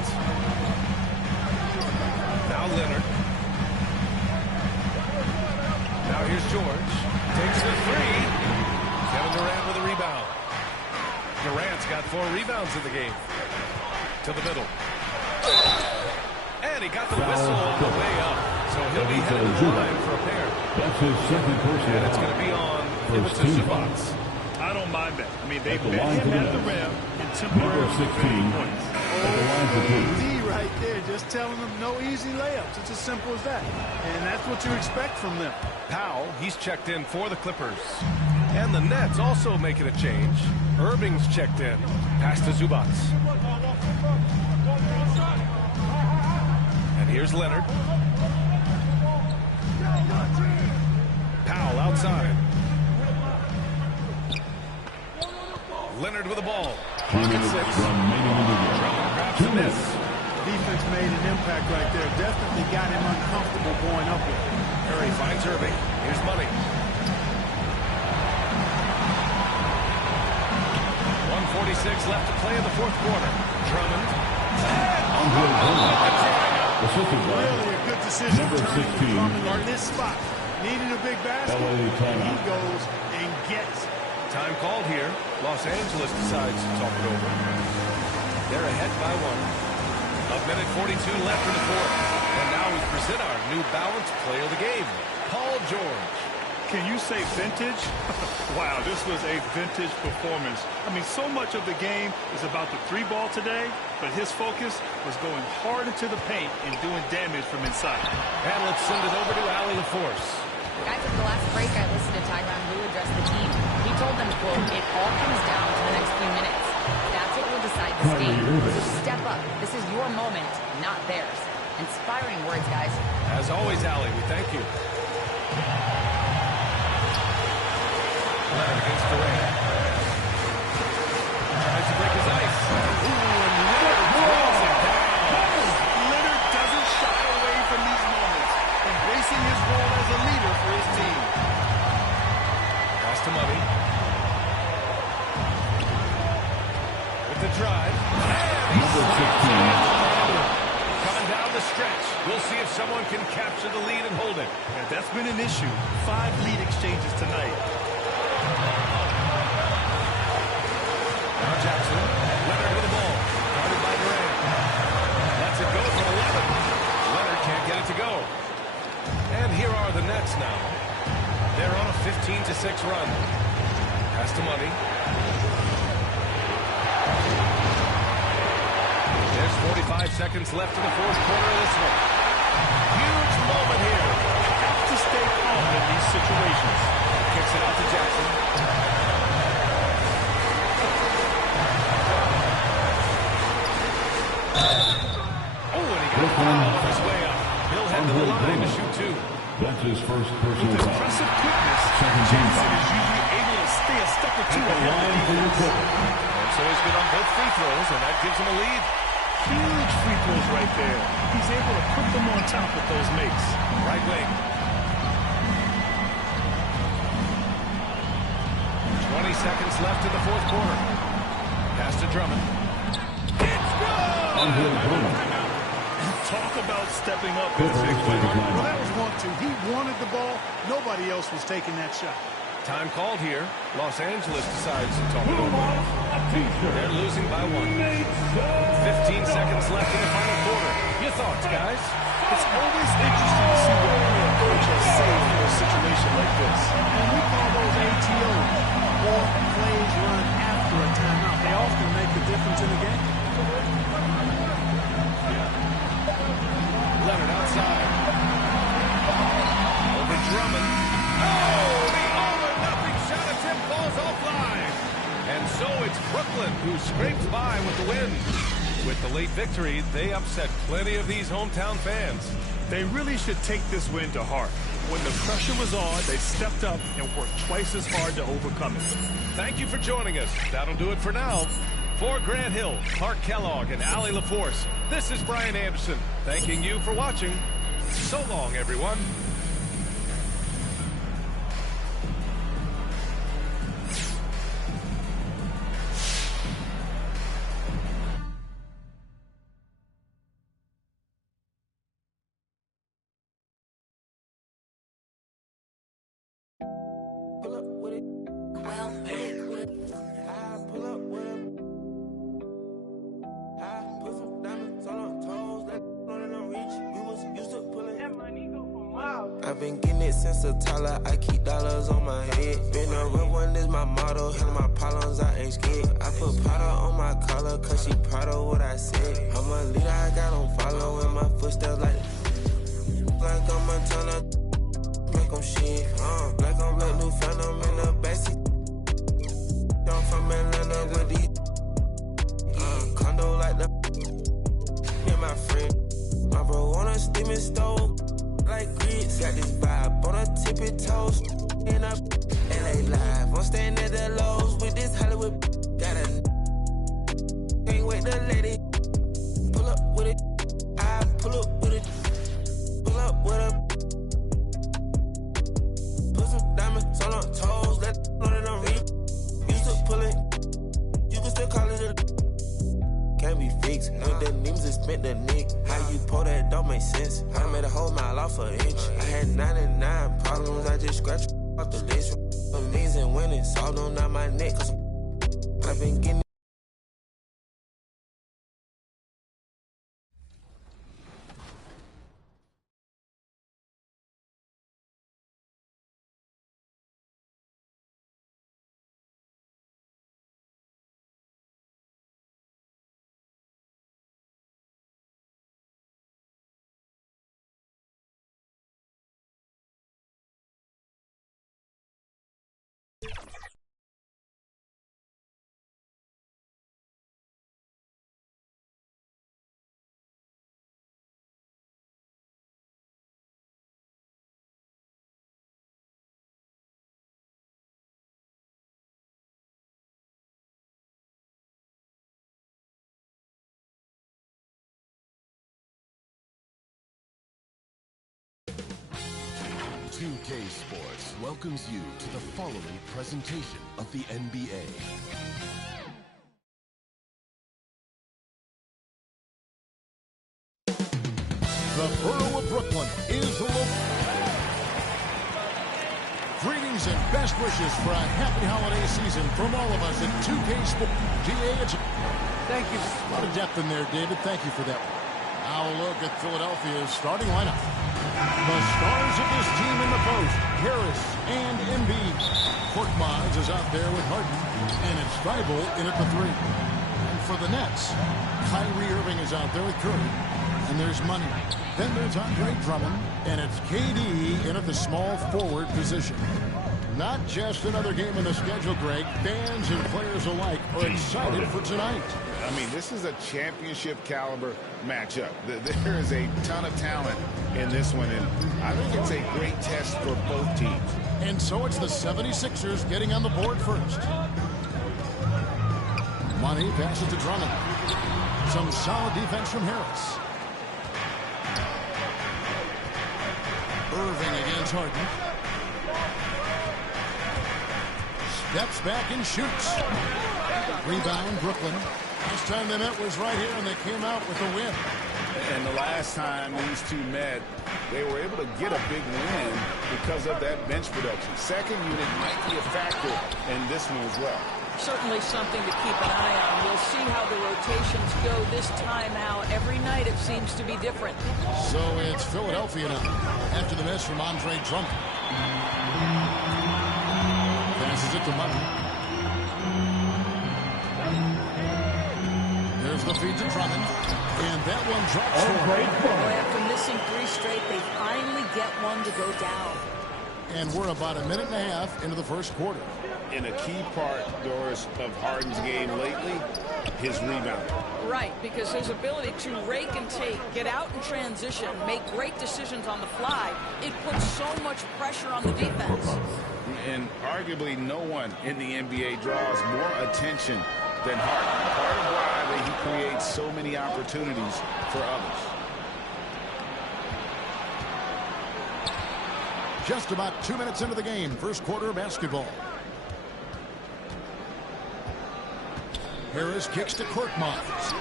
Now Leonard. Now here's George. Takes the 3. Kevin Durant with a rebound. Durant's got 4 rebounds in the game. To the middle. And he got the whistle on the way up. So he'll be headed to the line for a pair. That's his second personal. And it's going to be on Zubac. I don't mind that. I mean, they've met him at the rim in temporary 16 points. D right there, just telling them no easy layups. It's as simple as that. And that's what you expect from them. Powell, he's checked in for the Clippers. And the Nets also making a change. Irving's checked in. Pass to Zubac. And here's Leonard. Powell outside. Leonard with the ball. Pocket 6. Drummond grabs the miss. Defense made an impact right there. Definitely got him uncomfortable going up with it. Curry finds Irving. Here's Money. 1:46 left to play in the 4th quarter. Drummond. Really a good decision. Number 16. Drummond on this spot. Needed a big basket. He goes and gets it. Time called here. Los Angeles decides to talk it over. They're ahead by 1. 1:42 left in the 4th. And now we present our New Balance player of the game, Paul George. Can you say vintage? Wow, this was a vintage performance. I mean, so much of the game is about the 3 ball today, but his focus was going hard into the paint and doing damage from inside. And let's send it over to Allie LaForce. Guys, at the last break, I listened to Tyronn Lue address the team. He told them, quote, it all comes down to the next few minutes. That's what will decide this game. So step up. This is your moment, not theirs. Inspiring words, guys. As always, Allie, we thank you. Leonard against Durant. Tries to break his ice. Ooh, and Leonard throws it down. Leonard doesn't shy away from these moments, embracing his role as a leader for his team. Pass to Money. With the drive. Number 16. Coming down the stretch. We'll see if someone can capture the lead and hold it. And that's been an issue. 5 lead exchanges tonight. Now Jackson. Leonard with the ball. Guarded by Durant. Lets it go for 11. Leonard can't get it to go. And here are the Nets now. They're on a 15-6 run. Pass to Money. There's 45 seconds left in the 4th quarter of this one. Huge moment here. Have to stay calm in these situations. Kicks it out to Jackson. Oh, and he got fouled on his way up. He'll head to the line to shoot 2. That's his first personal With foul. impressive quickness, 17 Jackson is usually able to stay a step or 2 ahead of the defense. And so he's good on both free throws, and that gives him a lead. Huge free throws right there. He's able to put them on top with those makes. Right wing. 20 seconds left in the 4th quarter. Pass to Drummond. It's good! Talk about stepping up Well, in a big way. Well, that was 1-2. He wanted the ball. Nobody else was taking that shot. Time called here. Los Angeles decides to talk it over. They're losing by 1. 15 seconds left in the final quarter. Your thoughts, guys? It's always interesting to see what a coach has saved for a situation like this. And we call those ATOs, or plays run after a timeout. They often make the difference in the game. scrapes by with the win. With the late victory, they upset plenty of these hometown fans. They really should take this win to heart. When the pressure was on, they stepped up and worked twice as hard to overcome it. Thank you for joining us. That'll do it for now. For Grant Hill, Clark Kellogg, and Allie LaForce, this is Brian Anderson, thanking you for watching. So long, everyone. I've been getting it since a toddler. I keep dollars on my head. Been a real one is my motto. Handle my problems, I ain't scared. I put powder on my collar, cause she proud of what I said. I'm a leader, I got on following my footsteps like I'm a Montana. Make them shit. Black on black, new phantom in the backseat. I'm from Atlanta with these. Condo like the. Yeah, my friend. My bro on a steaming stove. Like grits, got this vibe on a tippy toes. In up LA live, I'm staying at the lows with this Hollywood. Got a can't wait to let it pull up with it. I pull up with it, pull up with it. Put some diamonds on her toes, let know that I'm real. Used to pull it, you can still call it a. Can't be fixed. With the names and spent the nick. How you pull that don't make sense. I made a whole mile off an inch. I had 99 problems. I just scratched off the list. Amazing winning. Solved them down my neck. Cause I've been getting. UK Sports welcomes you to the following presentation of the NBA. The borough of Brooklyn is the local. Greetings and best wishes for a happy holiday season from all of us at 2K Sports. Thank you. A lot of depth in there, David. Thank you for that. Now a look at Philadelphia's starting lineup. The stars of this team in the post, Harris and Embiid. Korkmaz is out there with Harden, and it's Thibault in at the 3. And for the Nets, Kyrie Irving is out there with Curry, and there's Money. Then there's Andre Drummond, and it's KD in at the small forward position. Not just another game in the schedule, Greg. Fans and players alike are excited for tonight. I mean, this is a championship caliber matchup. There is a ton of talent in this one, and I think it's a great test for both teams. And so it's the 76ers getting on the board first. Money passes to Drummond. Some solid defense from Harris. Irving against Harden. Steps back and shoots. Rebound, Brooklyn. Last time they met was right here, and they came out with a win. And the last time these two met, they were able to get a big win because of that bench production. Second unit might be a factor in this one as well. Certainly something to keep an eye on. We'll see how the rotations go this time out. Every night it seems to be different. So it's Philadelphia now after the miss from Andre Drummond. Passes it to Money. There's the feed to Drummond. And that one drops for Boy, after missing 3 straight, they finally get one to go down. And we're about a minute and a half into the first quarter. In a key part, Doris, of Harden's game lately, his rebound. Right, because his ability to rake and take, get out in transition, make great decisions on the fly, it puts so much pressure on the defense. And arguably no one in the NBA draws more attention than Harden. Part of why he creates so many opportunities for others. Just about 2 minutes into the game, first quarter of basketball. Harris kicks to Korkmaz.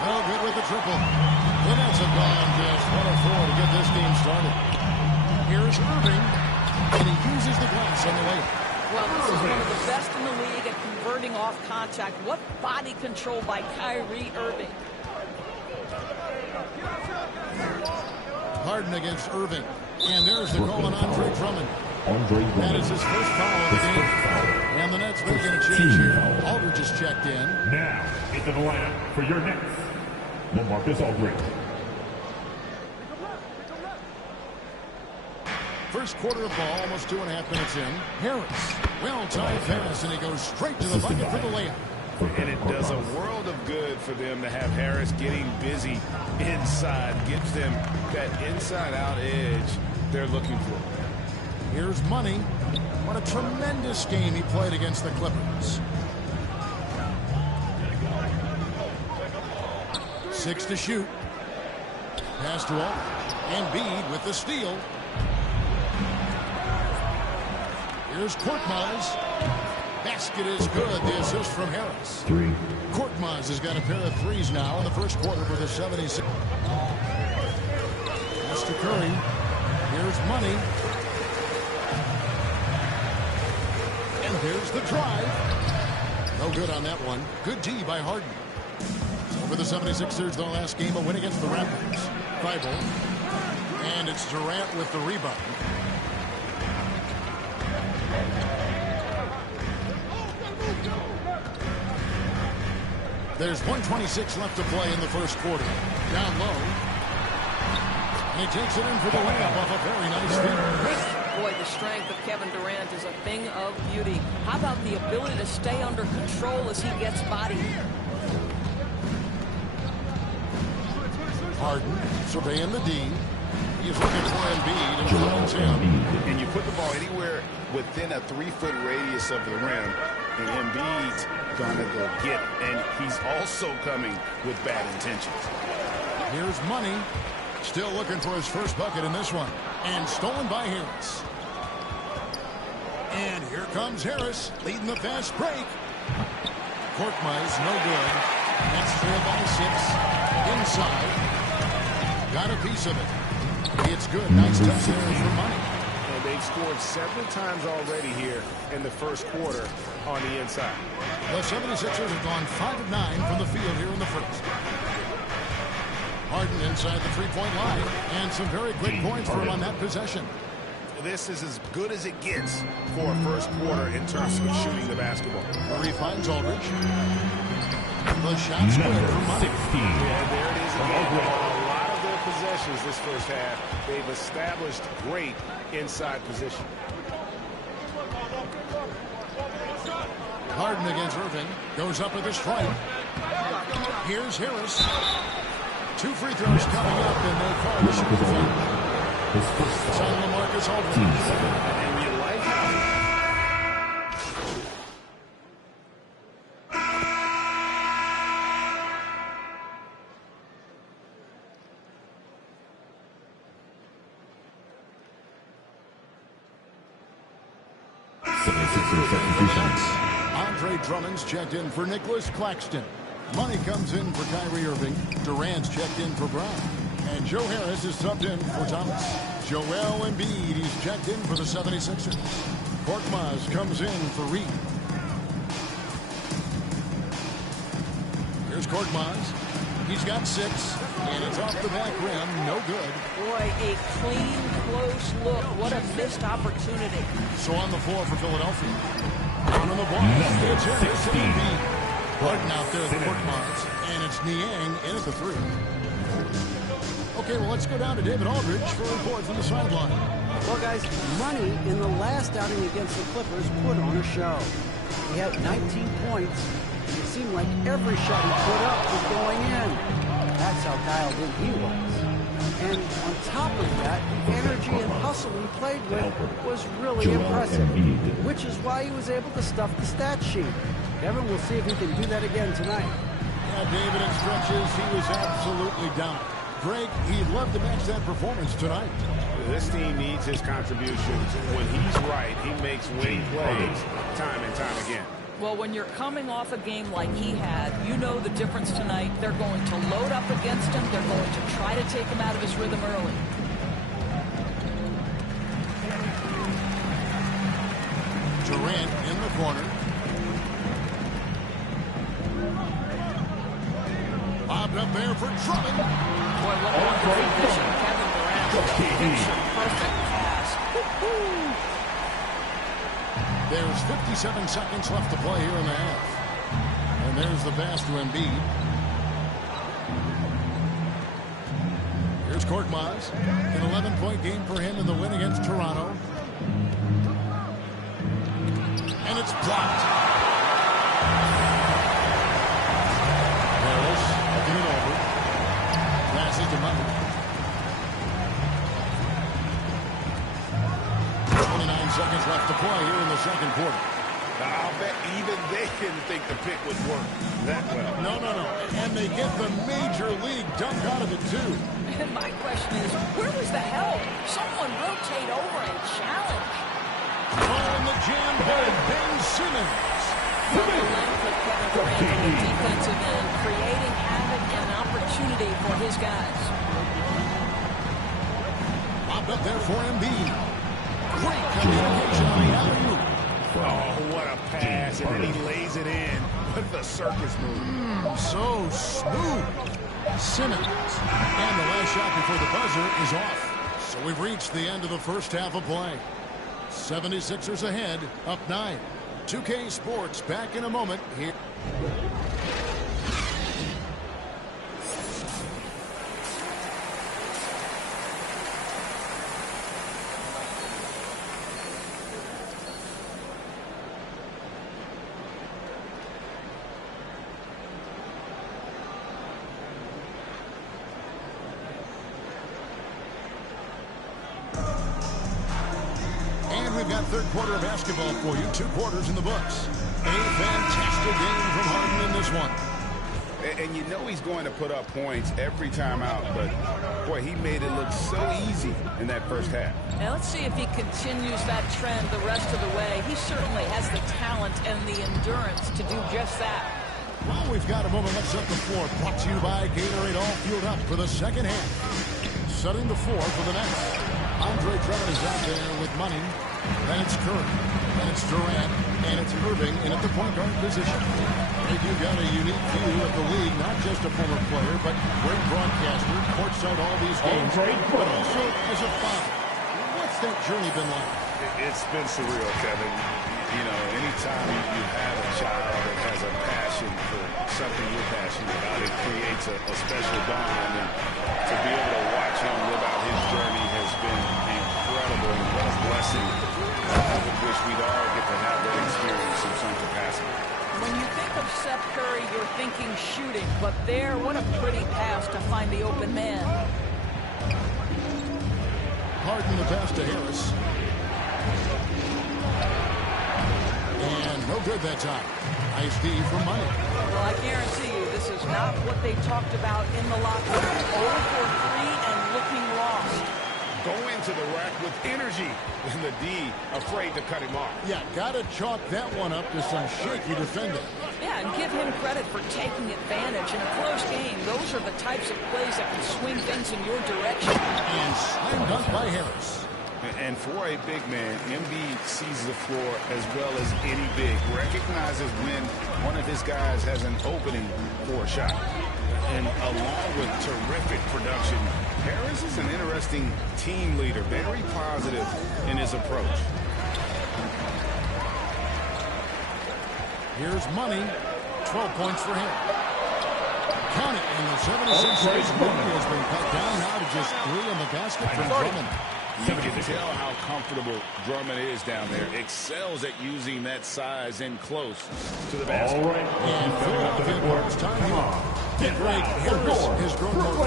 Well, good with the triple. The Nets have gone just 1 of 4 to get this game started. Here's Irving, and he uses the glass on the layup. Well, this is one of the best in the league at converting off contact. What body control by Kyrie Irving. Harden against Irving. And there's the call on Andre Drummond. That is his first foul of the game. And the Nets making a change here. Aldridge is checked in. Now, into the lineup for your Nets, LaMarcus Aldridge. First quarter of ball, almost 2.5 minutes in. Harris, well-timed pass, and he goes straight to the bucket for the layup. And it does a world of good for them to have Harris getting busy inside. Gives them that inside-out edge they're looking for. Here's Money. What a tremendous game he played against the Clippers. 6 to shoot. Pass to Aldridge. Embiid with the steal. Here's Korkmaz. Basket is good. The assist from Harris. 3. Korkmaz has got a pair of threes now in the first quarter for the 76. Pass to Curry. Here's Money. And here's the drive. No good on that one. Good D by Harden. For the 76ers, their last game, a win against the Raptors. Thibault. And it's Durant with the rebound. There's 1:26 left to play in the first quarter. Down low. And he takes it in for the layup off a very nice feed. Boy, the strength of Kevin Durant is a thing of beauty. How about the ability to stay under control as he gets bodied? Harden surveying the D. He's looking for Embiid and finds him. And you put the ball anywhere within a 3-foot radius of the rim, and Embiid's gonna go get it. And he's also coming with bad intentions. Here's Money. Still looking for his first bucket in this one. And stolen by Harris. And here comes Harris, leading the fast break. Korkmaz, no good. That's trailed by 6. Inside. Got a piece of it. It's good. Nice touch there for Money. And they've scored several times already here in the first quarter on the inside. The 76ers have gone 5 of 9 from the field here in the first. Harden inside the three-point line. And some very quick points for him on that possession. This is as good as it gets for a first quarter in terms of shooting the basketball. Murray finds Aldridge. The shot's good for Money. Yeah, there it is again. A lot of their possessions this first half, they've established great inside position. Harden against Irving. Goes up with a strike. Here's Harris. 2 free throws coming up, and they call the shooting foul. It's on LaMarcus Aldridge. And you like how... Andre Drummond's checked in for Nicholas Claxton. Money comes in for Kyrie Irving. Durant's checked in for Brown. And Joe Harris is subbed in for Thomas. Joel Embiid, he's checked in for the 76ers. Korkmaz comes in for Reed. Here's Korkmaz. He's got 6, and it's off the back rim. No good. Boy, a clean, close look. What a missed opportunity. So on the floor for Philadelphia. On the ball. It's Harris and Embiid. Harden out there with Korkmaz, and it's Niang in at the 3. Okay, well, let's go down to David Aldridge for a report from the sideline. Well, guys, Money in the last outing against the Clippers put on a show. He had 19 points, seemed like every shot he put up was going in. That's how dialed in he was. And on top of that, the energy and hustle he played with was really impressive, which is why he was able to stuff the stat sheet. Kevin, we'll see if he can do that again tonight. Yeah, David, in stretches, he was absolutely down. Greg, he'd love to match that performance tonight. This team needs his contributions. When he's right, he makes winning plays time and time again. Well, when you're coming off a game like he had, you know the difference tonight. They're going to load up against him. They're going to try to take him out of his rhythm early. Durant in the corner. Bobbed up there for Drummond. Boy, what a wonderful vision. Kevin Durant. Perfect pass. There's 57 seconds left to play here in the half. And there's the pass to Embiid. Here's Korkmaz. An 11-point game for him in the win against Toronto. And it's blocked. Harris looking it over. Passes to Money. 29 seconds left to play here in the second quarter. I'll bet even they didn't think the pick would work that well. No. And they get the major league dunk out of it, too. And my question is, where was the help? Someone rotate over and challenge. On the jam by Ben Simmons. The length of Kevin Durant on the defensive end, creating havoc and an opportunity for his guys. Popped up there for Embiid. Great communication on the alley-oop. Oh, what a pass, and then he lays it in with the circus move. So smooth. Simmons. And the last shot before the buzzer is off. So we've reached the end of the first half of play. 76ers ahead, up 9. 2K Sports back in a moment here. We've got third quarter of basketball for you. 2 quarters in the books. A fantastic game from Harden in this one. And you know he's going to put up points every time out, but boy, he made it look so easy in that first half. Now let's see if he continues that trend the rest of the way. He certainly has the talent and the endurance to do just that. Well, we've got a moment. Let's set the floor. Brought to you by Gatorade, all fueled up for the second half. Setting the floor for the Nets. Andre Drummond is out there with Money. Then it's Curry. Then it's Durant. And it's Irving in at the point guard position. You've got a unique view of the league, not just a former player, but great broadcaster, courtside all these games, but also as a father. What's that journey been like? It's been surreal, Kevin. You know, anytime you have a child that has a passion for something you're passionate about, it creates a special bond. And to be able to watch him live out his journey has been incredible, and what a blessing. I would wish we'd all get to have that experience in some capacity. When you think of Seth Curry, you're thinking shooting, but there, what a pretty pass to find the open man. Harden the pass to Harris. And no good that time. Nice D for Money. Well, I guarantee you, this is not what they talked about in the locker room. 0 for 3 and looking lost. Go into the rack with energy. And the D afraid to cut him off. Yeah, got to chalk that one up to some shaky defending. Yeah, and give him credit for taking advantage. In a close game, those are the types of plays that can swing things in your direction. And slam dunk by Harris. And for a big man, Embiid sees the floor as well as any big. Recognizes when one of his guys has an opening for a shot. And along with terrific production, Harris is an interesting team leader, very positive in his approach. Here's Money, 12 points for him. Count it, and the 76ers lead has been cut down now to just 3 in the basket from Drummond. You can tell how comfortable Drummond is down there. Excels at using that size in close to the basket. All right. And Philadelphia, it's time here. Greg Harris has grown more.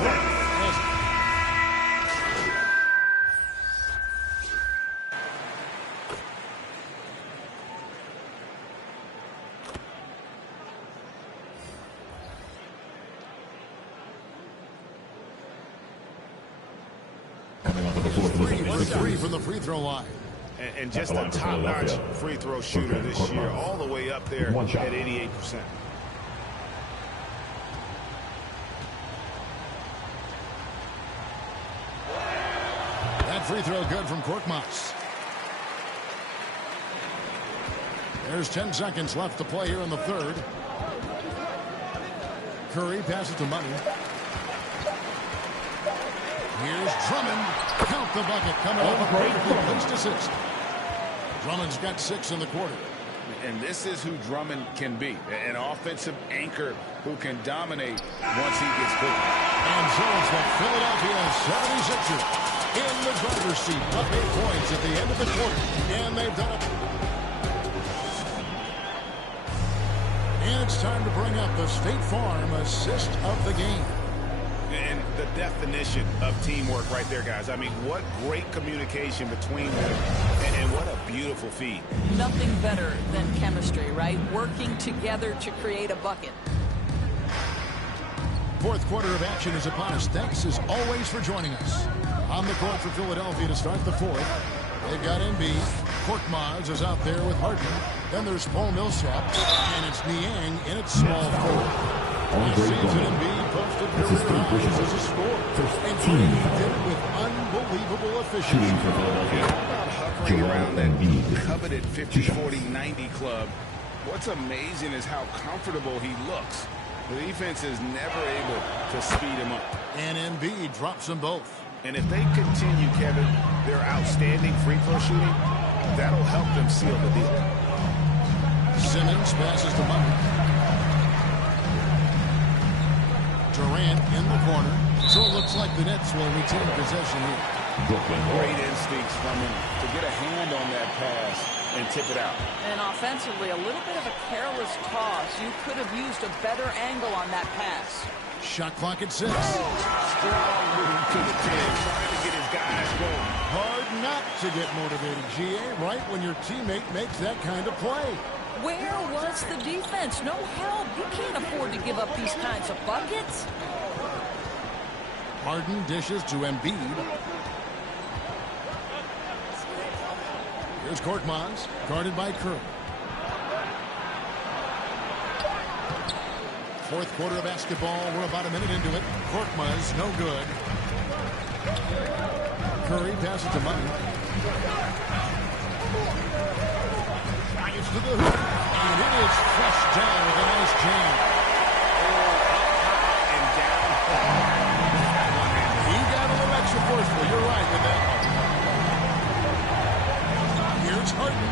Three from the free throw line. And just a top-notch free throw shooter this year, all the way up there at 88%. That free throw good from Korkmaz. There's 10 seconds left to play here in the third. Curry passes to Money. Here's Drummond. Count the bucket. Coming up a perfectly placed assist. Drummond's got 6 in the quarter. And this is who Drummond can be. An offensive anchor who can dominate once he gets cooking. And so it's the Philadelphia 76ers in the driver's seat. Up 8 points at the end of the quarter. And they've done it. And it's time to bring up the State Farm assist of the game. And the definition of teamwork right there, guys. I mean, what great communication between them, and what a beautiful feed. Nothing better than chemistry, right? Working together to create a bucket. Fourth quarter of action is upon us. Thanks as always for joining us. On the court for Philadelphia to start the fourth. They've got Embiid. Korkmaz is out there with Harden. Then there's Paul Millsap, and it's Niang in its small forward. This season, Embiid posted career highs as a scorer. And he did it with unbelievable efficiency. About hovering around that coveted 50-40-90 club. What's amazing is how comfortable he looks. The defense is never able to speed him up. And Embiid drops them both. And if they continue, Kevin, their outstanding free throw shooting, that'll help them seal the deal. Simmons passes to Money. Durant in the corner. So it looks like the Nets will retain possession here. Great instincts from him to get a hand on that pass and tip it out. And offensively, a little bit of a careless toss. You could have used a better angle on that pass. Shot clock at 6. Strong move to the 10, trying to get his guys going. Hard not to get motivated, GA, right when your teammate makes that kind of play. Where was the defense? No help. You can't afford to give up these kinds of buckets. Harden dishes to Embiid. Here's Korkmaz, guarded by Curry. Fourth quarter of basketball. We're about a minute into it. Korkmaz, no good. Curry passes to Money. Drives to the hoop. And it is flushed down with a nice jam. And down. He got a little extra forceful. You're right with that one. Here's Harden.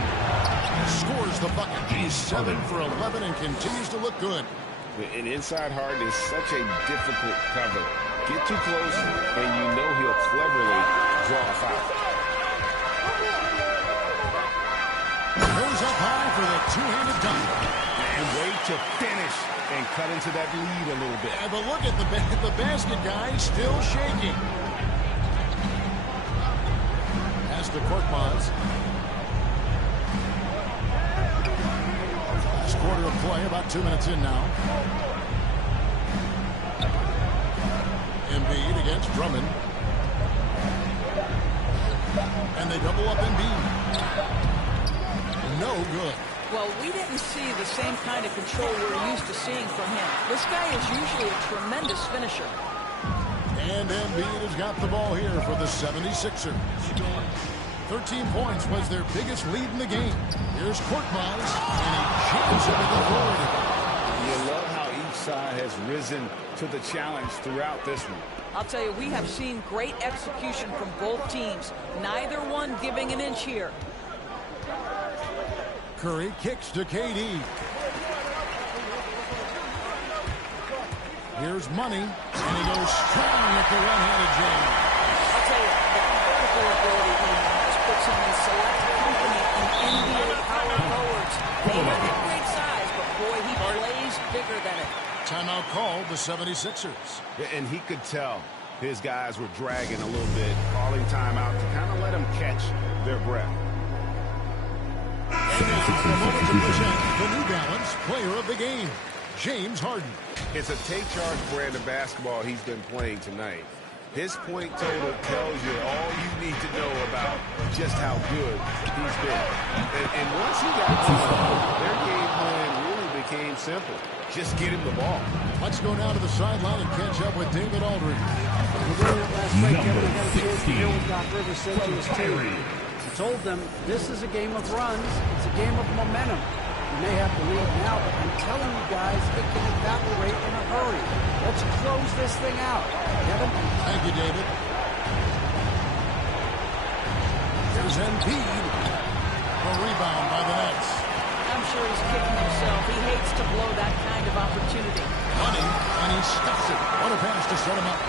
Scores the bucket. He's 7 for 11 and continues to look good. An inside Harden is such a difficult cover. Get too close, and you know he'll cleverly draw a foul. Goes up high for the two-handed dunk. And wait to finish and cut into that lead a little bit. But look at the basket guy still shaking. Pass to Korkmaz. Last quarter of play, about 2 minutes in now. Embiid against Drummond. And they double up Embiid. No good. Well, we didn't see the same kind of control we're used to seeing from him. This guy is usually a tremendous finisher. And Embiid has got the ball here for the 76ers. 13 points was their biggest lead in the game. Here's Korkmaz, and he jams it with authority. You love how each side has risen to the challenge throughout this one. I'll tell you, we have seen great execution from both teams. Neither one giving an inch here. Curry kicks to KD. Here's Money, and he goes strong at the one-handed jam. I'll tell you, the vertical ability Timeout called the 76ers. And he could tell his guys were dragging a little bit, calling timeout to kind of let them catch their breath. And now, a moment to present the New Balance Player of the Game, James Harden. It's a take-charge brand of basketball he's been playing tonight. His point total tells you all you need to know about just how good he's been. And once he got going, their game plan really became simple. Just get him the ball. Let's go now to the sideline and catch up with David Aldridge. Last night, Kevin, I got a chance to hear what Doc Rivers said to his team. He told them, this is a game of runs. It's a game of momentum. You may have to lead now, but I'm telling you guys, it can evaporate in a hurry. Let's close this thing out. Kevin? Thank you, David. Here's Embiid. A rebound by the Nets. I'm sure he's kicking himself. He hates to blow that kind of opportunity. Running, and he stuffs it. What a pass to set him up.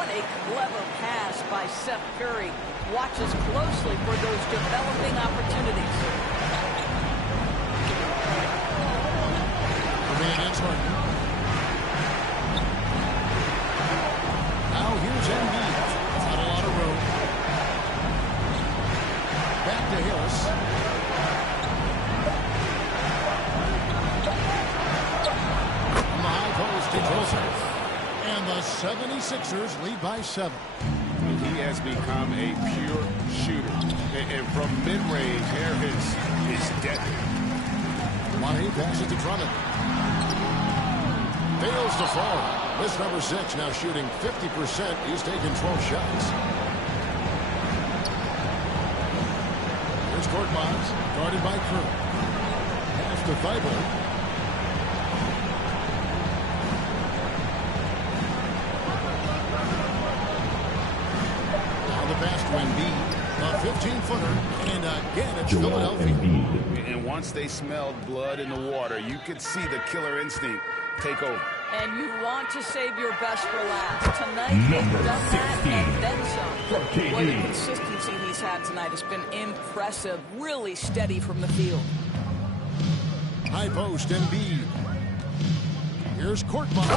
What a clever pass by Seth Curry. Watches closely for those developing opportunities. Against Harden. Now here's Embiid. Not a lot of room. Back to Harris. From the high post to Joseph. And the 76ers lead by 7. He has become a pure shooter. And from mid-range, Harris is deadly. Money passes to Drummond. Fails to fall. This number 6 now shooting 50%. He's taking 12 shots. Here's Korkmaz, guarded by Crew. Pass to Thibault. Now the pass to Embiid. A 15-footer. And again, it's Philadelphia. And once they smelled blood in the water, you could see the killer instinct take over. And you want to save your best for last. Tonight, they've done that and then some. Boy, the consistency he's had tonight has been impressive. Really steady from the field. High post, Embiid. Here's Korkmaz.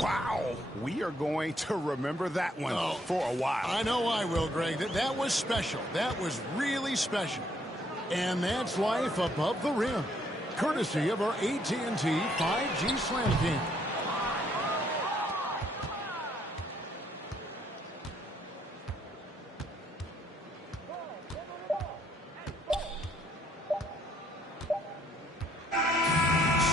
Wow. We are going to remember that one for a while. I know I will, Greg. That was special. That was really special. And that's life above the rim. Courtesy of our AT&T 5G Slam King.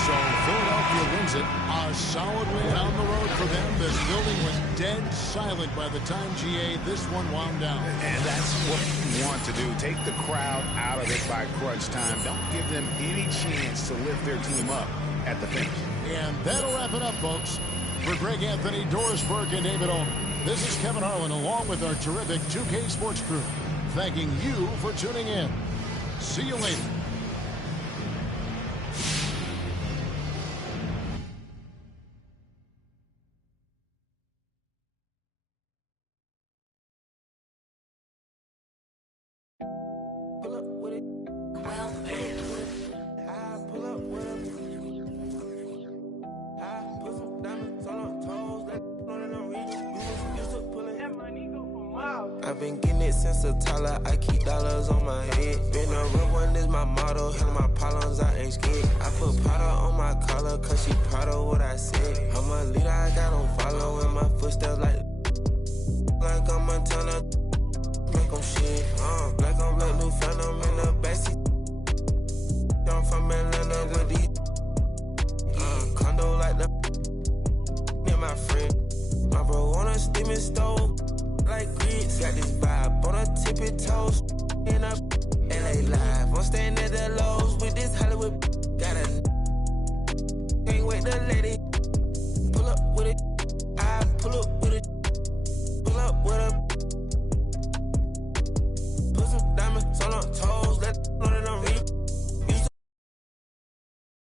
So Philadelphia wins it. A solid win on the road for them. This building was dead silent by the time, GA, this one wound down. And that's what you want to do. Take the crowd out of it by crunch time. Don't give them any chance to lift their team up at the finish. And that'll wrap it up, folks. For Greg Anthony, Doris Burke, and David Aldridge, this is Kevin Harlan along with our terrific 2K Sports crew, thanking you for tuning in. See you later. I've been getting it since a toddler. I keep dollars on my head. Been a real one is my motto. Handle my problems, I ain't scared. I put Prada on my collar, cause she proud of what I said. I'm a leader, I got on following my footsteps like I'm Montana. Make 'em shit. Black on black, new phantom in the backseat. I'm from Atlanta with these. Condo like the me and my friend. My bro on a steaming stove. Like grits, got this vibe on a tippy toes. In a LA live, I'm staying at the lows with this Hollywood. Got a can't wait to let it